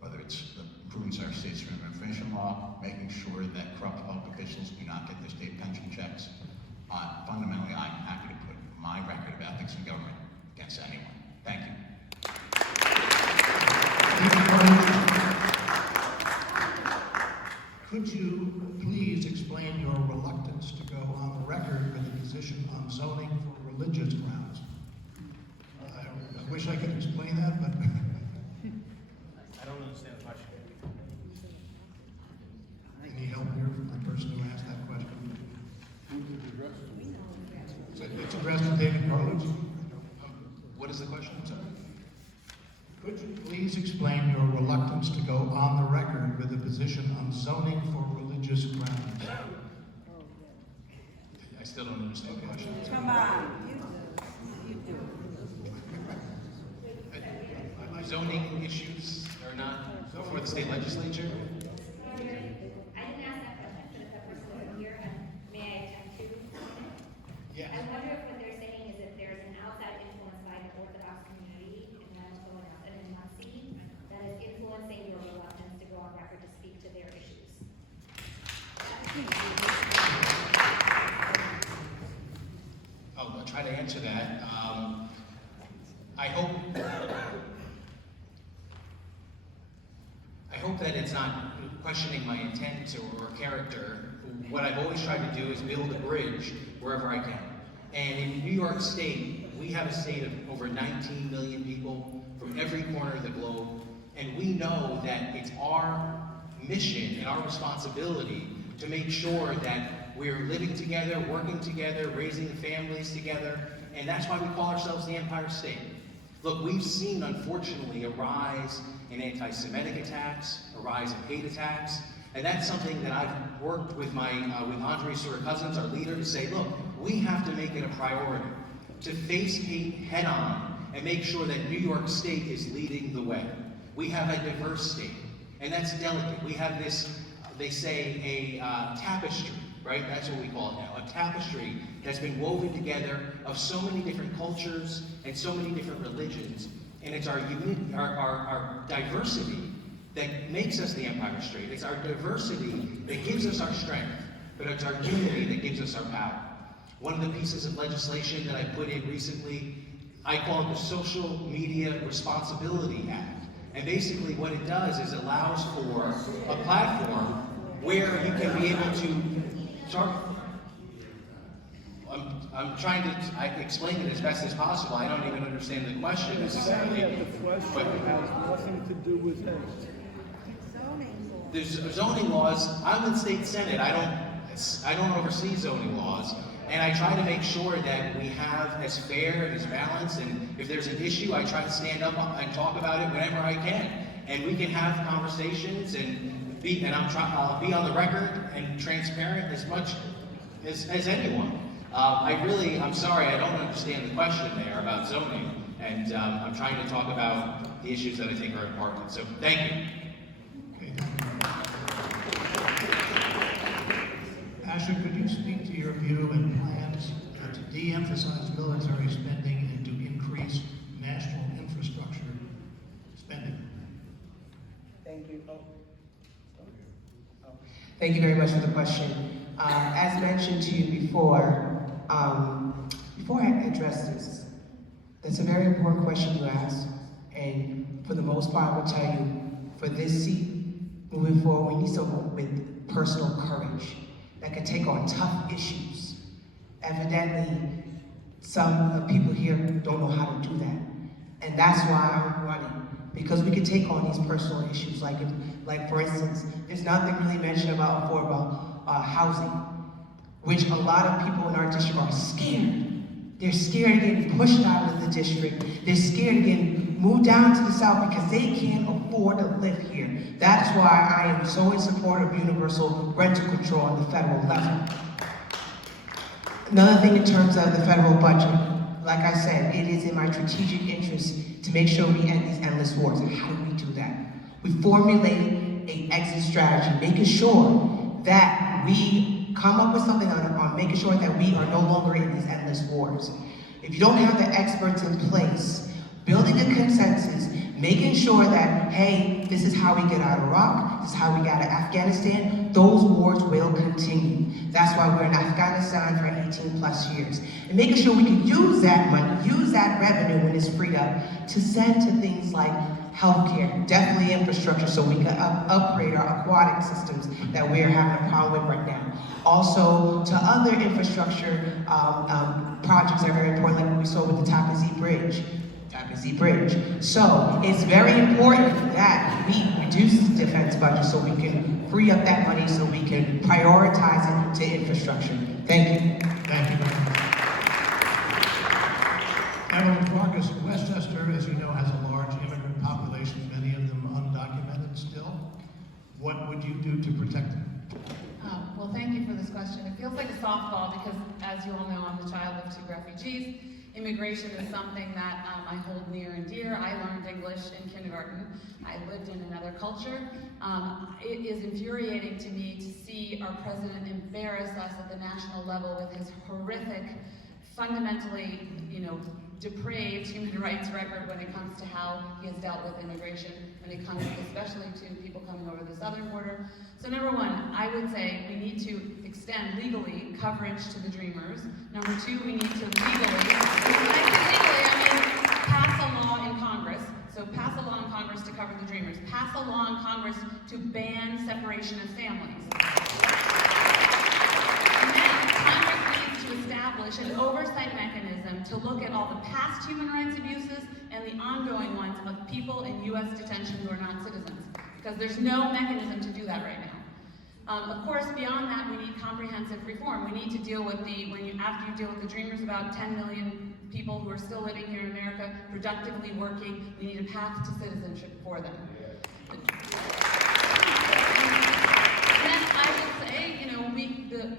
whether it's improving our state's freedom of information law, making sure that corrupt public officials do not get their state pension checks. Fundamentally, I'm happy to put my record of ethics in government against anyone. Thank you. Could you please explain your reluctance to go on the record with a position on zoning for religious grounds? I wish I could explain that, but I don't understand the question. any help here from the person who asked that question? It's addressed to David Carlucci. What is the question? I'm sorry. Could you please explain your reluctance to go on the record with a position on zoning for religious grounds? I still don't understand the question. Come on, you do. Zoning issues are not before the state legislature? I didn't ask that question, but if that person was here, may I attempt to? Yes. I wonder if what they're saying is that there's an outside influence by the Orthodox community, and that's someone else at NY-CD that is influencing your reluctance to go on record to speak to their issues. I'll try to answer that. I hope that it's not questioning my intent or character. What I've always tried to do is build a bridge wherever I can. And in New York State, we have a state of over 19 million people from every corner of the globe. And we know that it's our mission and our responsibility to make sure that we're living together, working together, raising families together. And that's why we call ourselves the Empire State. Look, we've seen, unfortunately, a rise in anti-Semitic attacks, a rise in hate attacks, and that's something that I've worked with with Andre Cousins, our leader, to say, look, we have to make it a priority to face hate head-on and make sure that New York State is leading the way. We have a diverse state, and that's delicate. We have this, they say, a tapestry, right? That's what we call it now, a tapestry that's been woven together of so many different cultures and so many different religions. And it's our diversity that makes us the Empire State. It's our diversity that gives us our strength, but it's our unity that gives us our power. One of the pieces of legislation that I put in recently, I call it the Social Media Responsibility Act. And basically what it does is allows for a platform where you can be able to, sorry? I'm trying to explain it as best as possible. I don't even understand the question necessarily. The question has nothing to do with hate. There's zoning laws. I'm in state senate. I don't oversee zoning laws, and I try to make sure that we have as fair and as balanced. And if there's an issue, I try to stand up and talk about it whenever I can, and we can have conversations and be. And I'll be on the record and transparent as much as anyone. I'm sorry, I don't understand the question there about zoning, and I'm trying to talk about the issues that I think are important. So thank you. Okay, Asha, could you speak to your view and plans to de-emphasize military spending and to increase national infrastructure spending? Thank you. Thank you very much for the question. As mentioned to you before I address this, that's a very important question you asked, and for the most part, I will tell you, for this seat, moving forward, we need someone with personal courage that can take on tough issues. Evidently, some people here don't know how to do that, and that's why I'm running, because we can take on these personal issues, like for instance, there's nothing really mentioned about housing, which a lot of people in our district are scared. They're scared of getting pushed out of the district. They're scared of getting moved down to the south because they can't afford to live here. That's why I am so in support of universal rental control on the federal level. Another thing in terms of the federal budget, like I said, it is in my strategic interest to make sure we end these endless wars. And how do we do that? We formulated an exit strategy, making sure that we we come up with something on making sure that we are no longer in these endless wars. If you don't have the experts in place, building a consensus, making sure that, hey, this is how we get out of Iraq, this is how we got out of Afghanistan, those wars will continue. That's why we're in Afghanistan for 18 plus years. And making sure we can use that money, use that revenue when it's freed up to send to things like healthcare, definitely infrastructure, so we can upgrade our aquatic systems that we're having a problem with right now. Also, to other infrastructure projects that are very important, like what we saw with the Tappan Zee Bridge. So it's very important that we reduce the defense budget so we can free up that money so we can prioritize it to infrastructure. Thank you. Thank you very much. Evelyn, Farkas, Westchester, as you know, has a large immigrant population, many of them undocumented still. What would you do to protect them? Well, thank you for this question. It feels like a softball because, as you all know, I'm the child of 2 refugees. Immigration is something that I hold near and dear. I learned English in kindergarten. I lived in another culture. It is infuriating to me to see our president embarrass us at the national level with his horrific, fundamentally, depraved human rights record when it comes to how he has dealt with immigration, when it comes especially to people coming over the southern border. So number one, I would say we need to extend legally coverage to the Dreamers. Number two, we need to legally, when I say legally, I mean pass a law in Congress. So pass a law in Congress to cover the Dreamers. Pass a law in Congress to ban separation of families. And then Congress needs to establish an oversight mechanism to look at all the past human rights abuses and the ongoing ones of people in U.S. detention who are not citizens. Because there's no mechanism to do that right now. Of course, beyond that, we need comprehensive reform. We need to deal with after you deal with the Dreamers, about 10 million people who are still living here in America, productively working, we need a path to citizenship for them. And then I would say,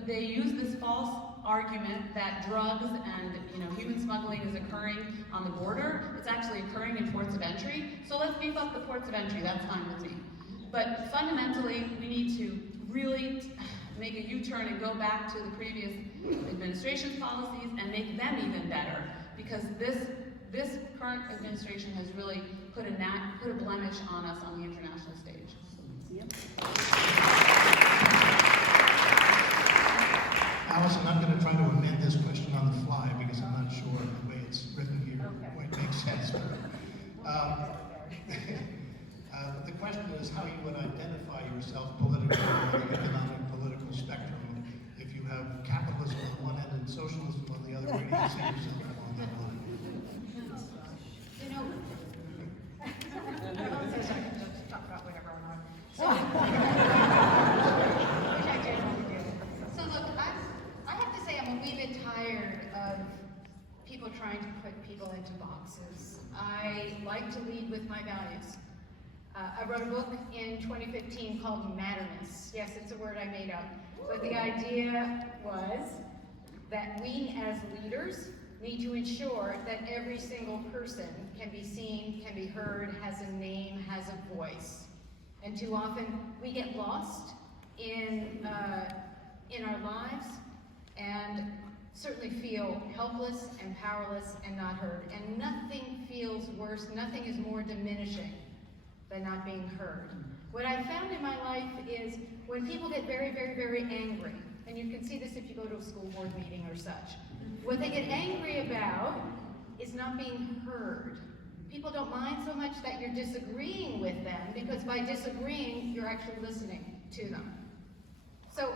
they use this false argument that drugs and human smuggling is occurring on the border. It's actually occurring in ports of entry. So let's beef up the ports of entry. That's fine with me. But fundamentally, we need to really make a U-turn and go back to the previous administration's policies and make them even better. Because this current administration has really put a blemish on us on the international stage. Allison, I'm going to try to amend this question on the fly because I'm not sure the way it's written here quite makes sense. The question is how you would identify yourself politically on the economic political spectrum if you have capitalism on one end and socialism on the other. Where do you see yourself along that line? Talk about whatever I want. So look, I have to say I'm a wee bit tired of people trying to put people into boxes. I like to lead with my values. I wrote a book in 2015 called Matterness. Yes, it's a word I made up. But the idea was that we as leaders need to ensure that every single person can be seen, can be heard, has a name, has a voice. And too often we get lost in our lives and certainly feel helpless and powerless and not heard. And nothing feels worse, nothing is more diminishing than not being heard. What I've found in my life is when people get very, very, very angry, and you can see this if you go to a school board meeting or such, what they get angry about is not being heard. People don't mind so much that you're disagreeing with them, because by disagreeing, you're actually listening to them. So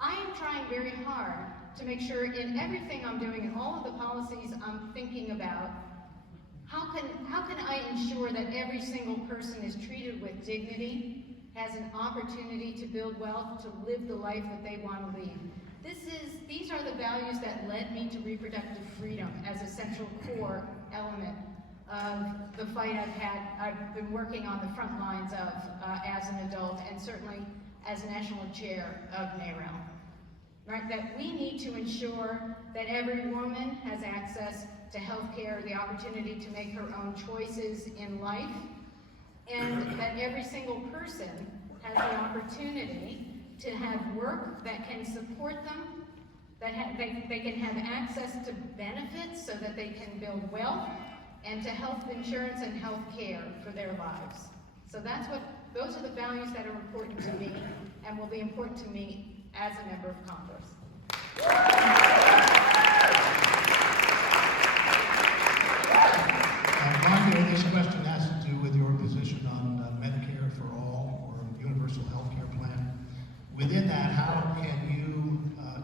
I am trying very hard to make sure in everything I'm doing and all of the policies I'm thinking about, how can I ensure that every single person is treated with dignity, has an opportunity to build wealth, to live the life that they want to lead? These are the values that led me to reproductive freedom as a central core element of the fight I've been working on the front lines of as an adult, and certainly as national chair of NARAL. Right? That we need to ensure that every woman has access to health care, the opportunity to make her own choices in life, and that every single person has the opportunity to have work that can support them, that they can have access to benefits so that they can build wealth, and to health insurance and health care for their lives. So those are the values that are important to me and will be important to me as a member of Congress. Mondaire, this question has to do with your position on Medicare for all or universal health care plan. Within that, how can you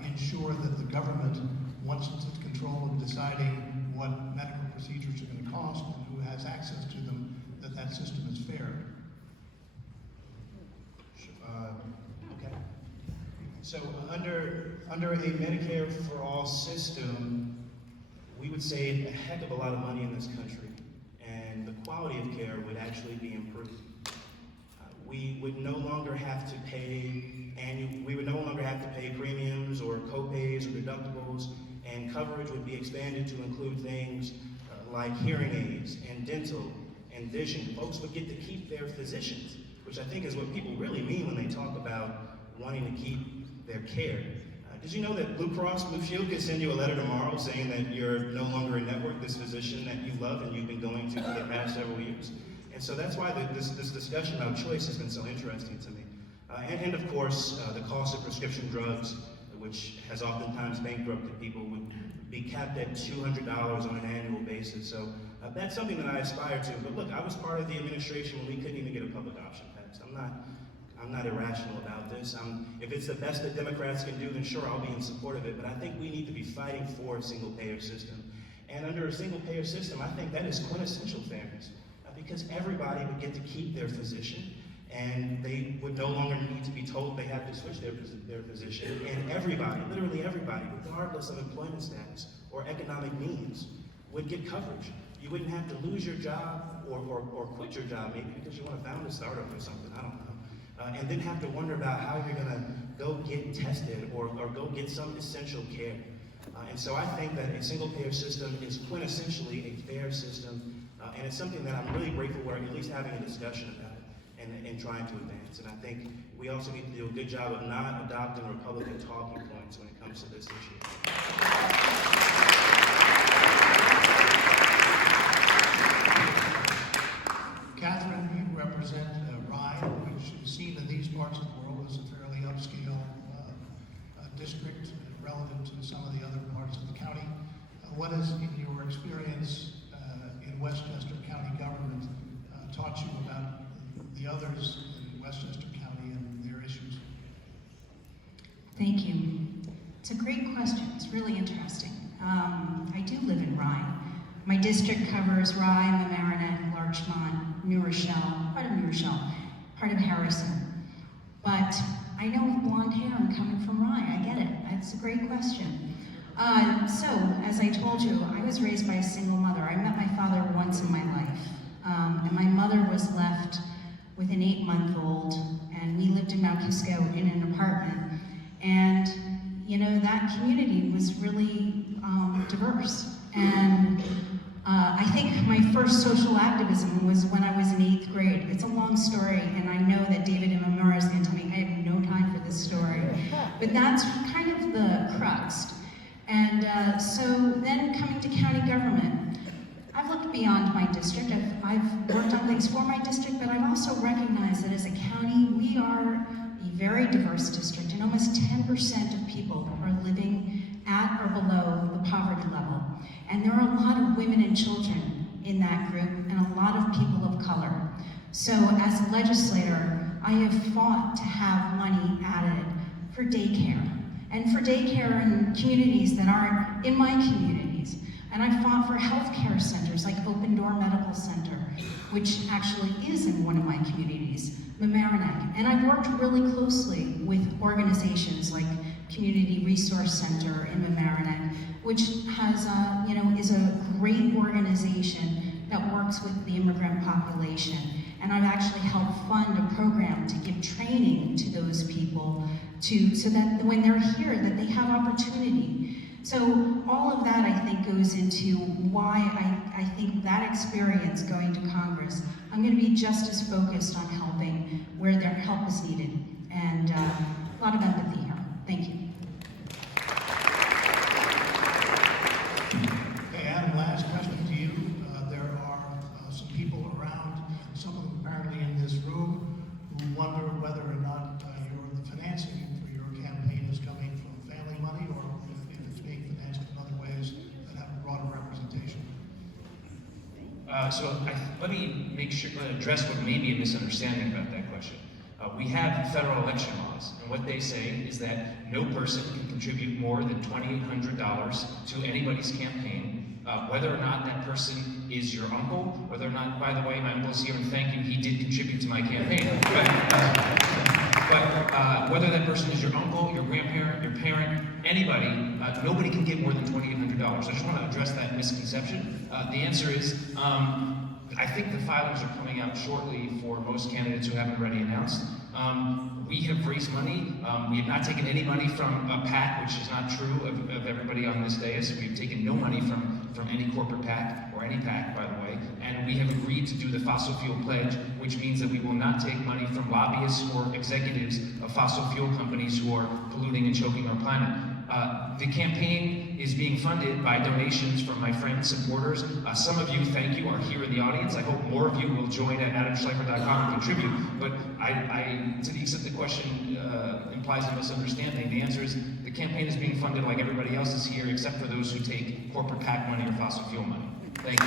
ensure that the government, once it's in control of deciding what medical procedures are going to cost and who has access to them, that system is fair? Okay. So under a Medicare for all system, we would save a heck of a lot of money in this country, and the quality of care would actually be improved. We would no longer have to pay premiums or co-pays or deductibles, and coverage would be expanded to include things like hearing aids and dental and vision. Folks would get to keep their physicians, which I think is what people really mean when they talk about wanting to keep their care. Did you know that Blue Cross Blue Shield could send you a letter tomorrow saying that you're no longer in network, this physician that you love and you've been going to for the past several years? And so that's why this discussion about choice has been so interesting to me. And of course, the cost of prescription drugs, which has oftentimes bankrupted people, would be capped at $200 on an annual basis. So that's something that I aspire to. But look, I was part of the administration when we couldn't even get a public option passed. I'm not irrational about this. If it's the best that Democrats can do, then sure, I'll be in support of it. But I think we need to be fighting for a single-payer system. And under a single-payer system, I think that is quintessential fairness, because everybody would get to keep their physician, and they would no longer need to be told they have to switch their physician. And everybody, literally everybody, regardless of employment status or economic means, would get coverage. You wouldn't have to lose your job or quit your job, maybe because you want to found a startup or something, I don't know. And then have to wonder about how you're going to go get tested or go get some essential care. And so I think that a single-payer system is quintessentially a fair system, and it's something that I'm really grateful we're at least having a discussion about it and trying to advance. And I think we also need to do a good job of not adopting Republican talking points when it comes to this issue. Catherine, you represent Rye, which is seen in these parts of the world as a fairly upscale district relative to some of the other parts of the county. What has, in your experience in Westchester County government, taught you about the others in Westchester County and their issues? Thank you. It's a great question. It's really interesting. I do live in Rye. My district covers Rye, Mamaroneck, Larchmont, New Rochelle, part of Harrison. But I know with blonde hair I'm coming from Rye. I get it. That's a great question. So, as I told you, I was raised by a single mother. I met my father once in my life. And my mother was left with an 8-month-old, and we lived in Mount Kisco in an apartment. And, you know, that community was really diverse. And I think my first social activism was when I was in 8th grade. It's a long story, and I know that David Imamura is going to tell me I have no time for this story. But that's kind of the crux. And so then coming to county government, I've looked beyond my district. I've worked on things for my district, but I've also recognized that as a county, we are a very diverse district, and almost 10% of people are living at or below the poverty level. And there are a lot of women and children in that group, and a lot of people of color. So as a legislator, I have fought to have money added for daycare, and for daycare in communities that aren't in my communities. And I fought for healthcare centers like Open Door Medical Center, which actually is in one of my communities, Mamaroneck. And I've worked really closely with organizations like Community Resource Center in Mamaroneck, which has, is a great organization that works with the immigrant population. And I've actually helped fund a program to give training to those people so that when they're here, that they have opportunity. So all of that, I think, goes into why I think that experience going to Congress, I'm going to be just as focused on helping where their help is needed. And a lot of empathy here. Thank you. Okay, Adam, last question to you. There are some people around, some of them apparently in this room, who wonder whether or not the financing for your campaign is coming from family money or if it's being financed in other ways that have a broader representation. Let me address what may be a misunderstanding about that question. We have federal election laws, and what they say is that no person can contribute more than $2,800 to anybody's campaign, whether or not that person is your uncle, whether or not, by the way, my uncle's here and thank you, he did contribute to my campaign. But whether that person is your uncle, your grandparent, your parent, anybody, nobody can get more than $2,800. I just want to address that misconception. The answer is, I think the filings are coming out shortly for most candidates who haven't already announced. We have raised money. We have not taken any money from a PAC, which is not true of everybody on this dais. We've taken no money from any corporate PAC, or any PAC, by the way, and we have agreed to do the fossil fuel pledge, which means that we will not take money from lobbyists or executives of fossil fuel companies who are polluting and choking our planet. The campaign is being funded by donations from my friends, supporters. Some of you, thank you, are here in the audience. I hope more of you will join at adamschleifer.com and contribute. But to the extent the question implies a misunderstanding, the answer is the campaign is being funded like everybody else is here, except for those who take corporate PAC money or fossil fuel money. Thank you.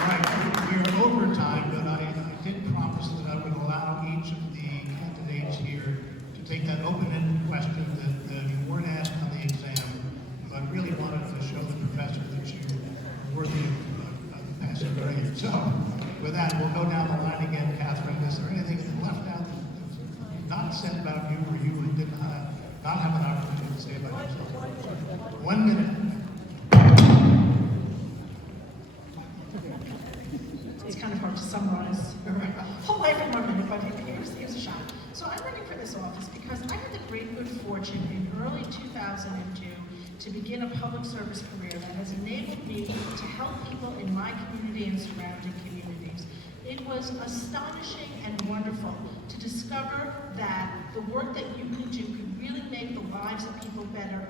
All right, we're over time, but I did promise that I would allow each of the candidates here to take that open-ended question that you weren't asked on the exam, but really wanted to show the professor that you are worthy of passing grade. So, with that, we'll go down the line again. Catherine, is there anything left out that's not said about you or you did not have an opportunity to say about yourself? 1 minute. It's kind of hard to summarize whole life in 1 minute, but here's a shot. So I'm running for this office because I had the great good fortune in early 2002 to begin a public service career that has enabled me to help people in my community and surrounding communities. It was astonishing and wonderful to discover that the work that you could do could really make the lives of people better,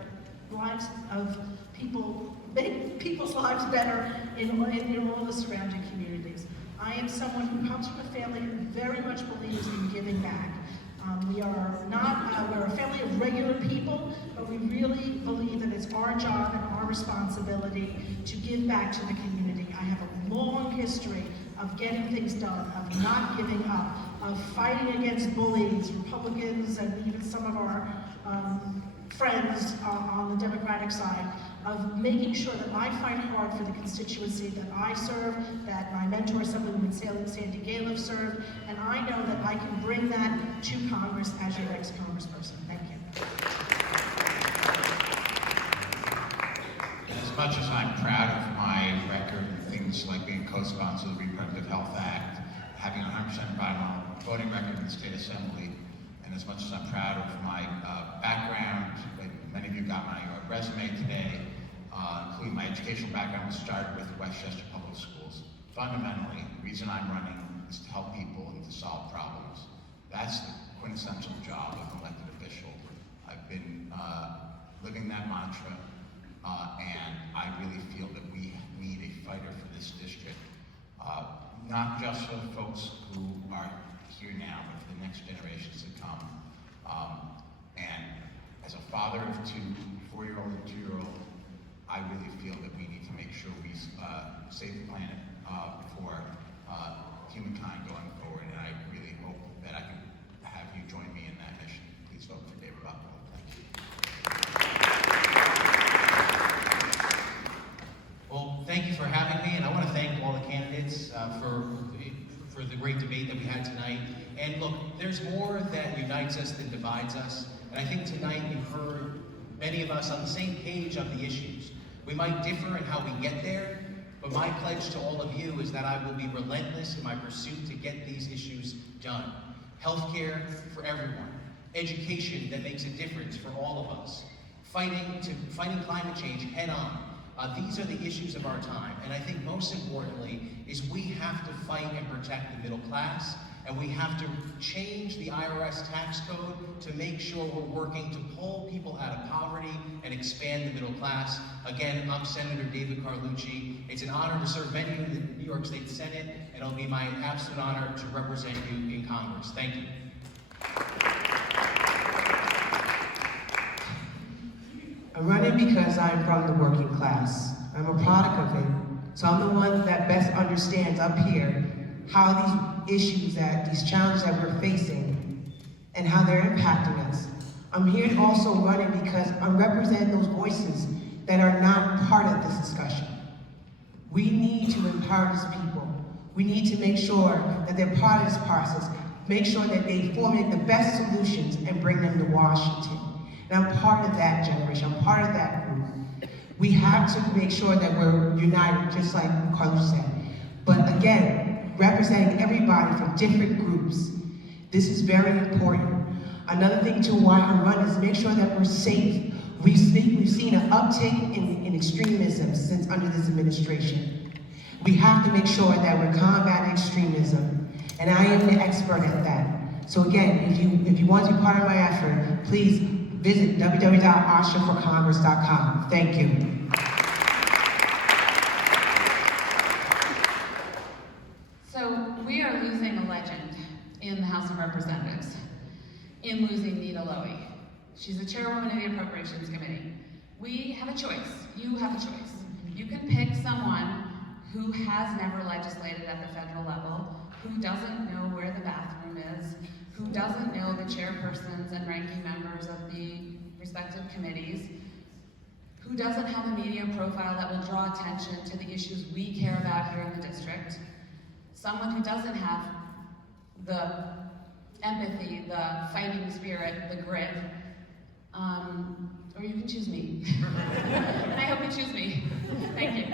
make people's lives better in all the surrounding communities. I am someone who comes from a family who very much believes in giving back. We're a family of regular people, but we really believe that it's our job and our responsibility to give back to the community. I have a long history of getting things done, of not giving up, of fighting against bullies, Republicans, and even some of our friends on the Democratic side, of making sure that I fight hard for the constituency that I serve, that my mentor, Assemblywoman Sandy Galiff, served, and I know that I can bring that to Congress as your next congressperson. Thank you. As much as I'm proud of my record in things like being co-sponsor of the Reproductive Health Act, having a 100% environmental voting record in the State Assembly, and as much as I'm proud of my background, like many of you got my resume today, including my educational background, which started with Westchester Public Schools. Fundamentally, the reason I'm running is to help people and to solve problems. That's the quintessential job of an elected official. I've been living that mantra, and I really feel that we need a fighter for this district, not just for the folks who are here now, but for the next generations to come. And as a father of two, 4-year-old and 2-year-old, I really feel that we need to make sure we save the planet for humankind going forward, and I really hope that I can have you join me in that mission. Please vote for David Buchwald. Thank you. Well, thank you for having me, and I want to thank all the candidates for the great debate that we had tonight. And look, there's more that unites us than divides us, and I think tonight you've heard many of us on the same page of the issues. We might differ in how we get there, but my pledge to all of you is that I will be relentless in my pursuit to get these issues done. Healthcare for everyone, education that makes a difference for all of us, fighting climate change head on, These are the issues of our time, and I think most importantly is we have to fight and protect the middle class, and we have to change the IRS tax code to make sure we're working to pull people out of poverty and expand the middle class. Again, I'm Senator David Carlucci. It's an honor to serve many in the New York State Senate, and it'll be my absolute honor to represent you in Congress. Thank you. I'm running because I'm from the working class. I'm a product of it. So I'm the one that best understands up here how these issues, these challenges that we're facing and how they're impacting us. I'm here also running because I'm representing those voices that are not part of this discussion. We need to empower these people. We need to make sure that they're part of this process, make sure that they formulate the best solutions and bring them to Washington. And I'm part of that generation, I'm part of that group. We have to make sure that we're united, just like Carlucci said. But again, representing everybody from different groups, this is very important. Another thing too why I'm running is make sure that we're safe. We've seen an uptick in extremism since under this administration. We have to make sure that we're combating extremism, and I am the expert at that. So again, if you want to be part of my effort, please visit www.ashaforcongress.com. Thank you. So we are losing a legend in the House of Representatives in losing Nita Lowy. She's the chairwoman of the Appropriations Committee. We have a choice. You have a choice. You can pick someone who has never legislated at the federal level, who doesn't know where the bathroom is, who doesn't know the chairpersons and ranking members of the respective committees, who doesn't have a media profile that will draw attention to the issues we care about here in the district, someone who doesn't have the empathy, the fighting spirit, the grit, or you can choose me. And I hope you choose me. Thank you.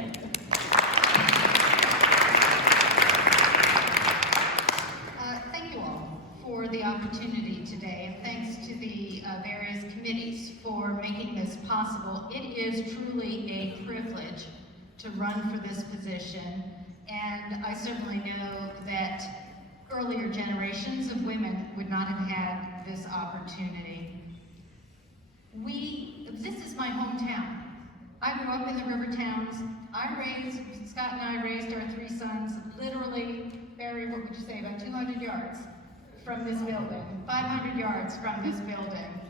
Thank you all for the opportunity today, and thanks to the various committees for making this possible. It is truly a privilege to run for this position, and I certainly know that earlier generations of women would not have had this opportunity. This is my hometown. I grew up in the Rivertowns. Scott and I raised our 3 sons literally, Ferry, what would you say, about 200 yards from this building, 500 yards from this building.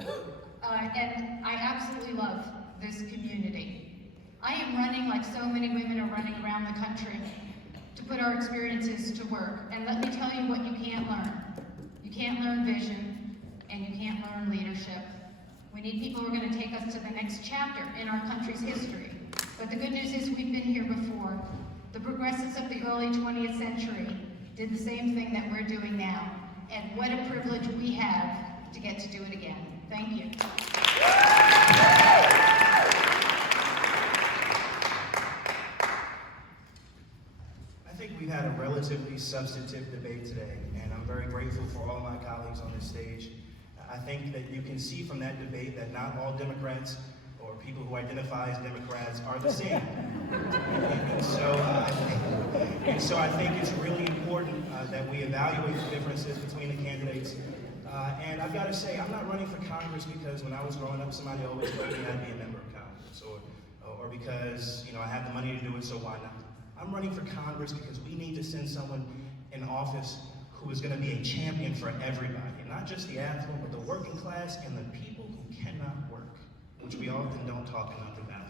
And I absolutely love this community. I am running like so many women are running around the country to put our experiences to work. And let me tell you what you can't learn. You can't learn vision, and you can't learn leadership. We need people who are going to take us to the next chapter in our country's history. But the good news is we've been here before. The progressives of the early 20th century did the same thing that we're doing now. And what a privilege we have to get to do it again. Thank you. I think we've had a relatively substantive debate today, and I'm very grateful for all of my colleagues on this stage. I think that you can see from that debate that not all Democrats or people who identify as Democrats are the same. And so I think it's really important that we evaluate the differences between the candidates. And I've got to say, I'm not running for Congress because when I was growing up, somebody always told me I'd be a member of Congress, or because I have the money to do it, so why not? I'm running for Congress because we need to send someone in office who is going to be a champion for everybody, not just the affluent, but the working class and the people who cannot work, which we often don't talk enough about.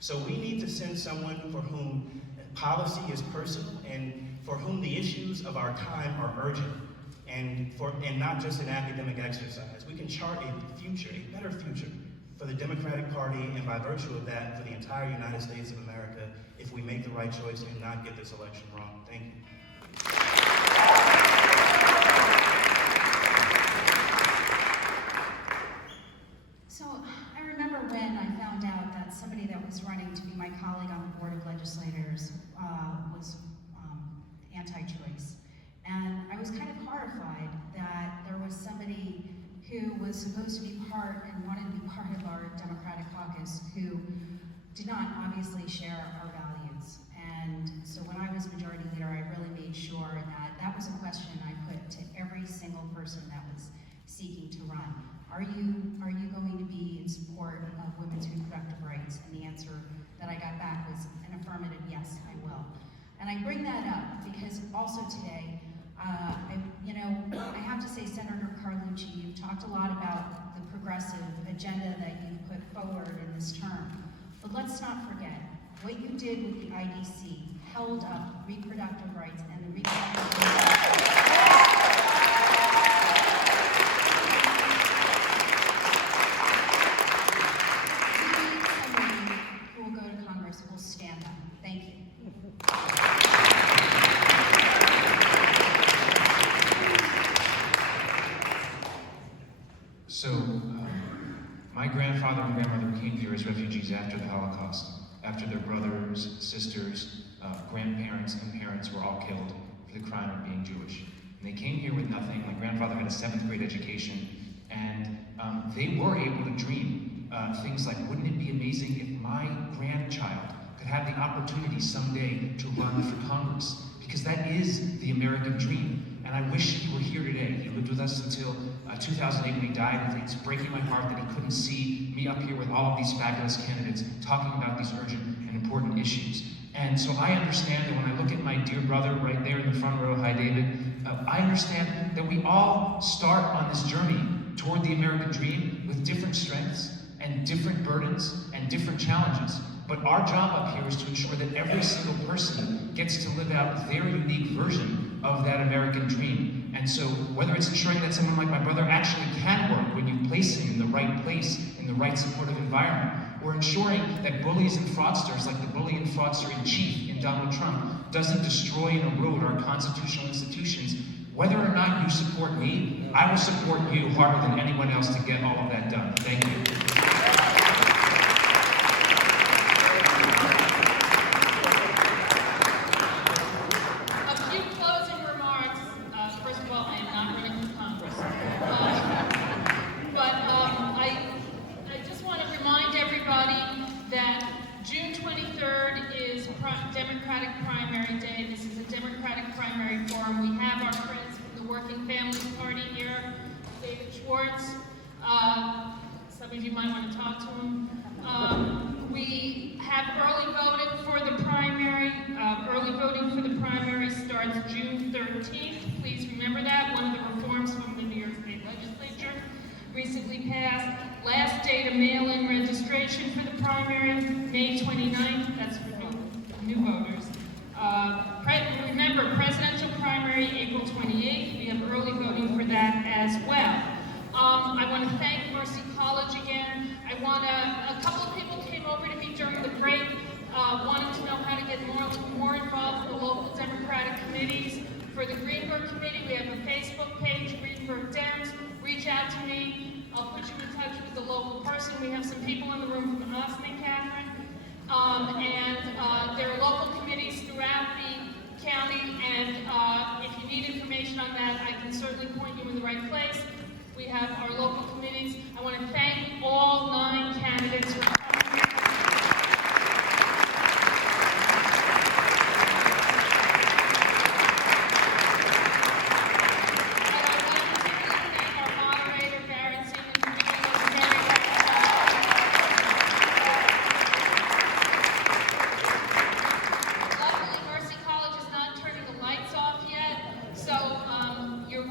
So we need to send someone for whom policy is personal and for whom the issues of our time are urgent, and not just an academic exercise. We can chart a future, a better future for the Democratic Party, and by virtue of that, for the entire United States of America, if we make the right choice and not get this election wrong. Thank you. So I remember when I found out that somebody that was running to be my colleague on the Board of Legislators was anti-choice. And I was kind of horrified that there was somebody who was supposed to be part and wanted to be part of our Democratic caucus who did not obviously share our values. And so when I was majority leader, I really made sure that that was a question I put to every single person that was seeking to run. Are you going to be in support of women's reproductive rights? And the answer that I got back was an affirmative yes, I will. And I bring that up because also today, I have to say, Senator Carlucci, you've talked a lot about the progressive agenda that you've put forward in this term. But let's not forget, what you did with the IDC held up reproductive rights and the reproductive rights. Somebody who will go to Congress will stand up. Thank you. So, my grandfather and grandmother came here as refugees after the Holocaust, after their brothers, sisters, grandparents, and parents were all killed for the crime of being Jewish. And they came here with nothing. My grandfather had a 7th grade education, and they were able to dream things like, wouldn't it be amazing if my grandchild could have the opportunity someday to run for Congress? Because that is the American dream. And I wish he were here today. He lived with us until 2008 when he died. It's breaking my heart that he couldn't see me up here with all of these fabulous candidates talking about these urgent and important issues. And so I understand that when I look at my dear brother right there in the front row, hi David, I understand that we all start on this journey toward the American dream with different strengths and different burdens and different challenges. But our job up here is to ensure that every single person gets to live out their unique version of that American dream. And so whether it's ensuring that someone like my brother actually can work when you place him in the right place, in the right supportive environment, or ensuring that bullies and fraudsters, like the bully and fraudster in chief in Donald Trump, doesn't destroy and erode our constitutional institutions. Whether or not you support me, I will support you harder than anyone else to get all of that done. Thank you. Democratic primary day. This is a Democratic primary forum. We have our friends from the Working Families Party here, David Schwartz. Some of you might want to talk to him. We have early voting for the primary. Early voting for the primary starts June 13th. Please remember that. One of the reforms from the New York State Legislature recently passed. Last day to mail-in registration for the primary, May 29th. That's for new voters. Remember, presidential primary, April 28th. We have early voting for that as well. I want to thank Mercy College again. A couple of people came over to me during the break, wanting to know how to get more involved with the local Democratic committees. For the Greenburgh committee, we have a Facebook page, Greenburgh Dems. Reach out to me. I'll put you in touch with the local person. We have some people in the room from Austin and Catherine. There are local committees throughout the county, and if you need information on that, I can certainly point you in the right place. We have our local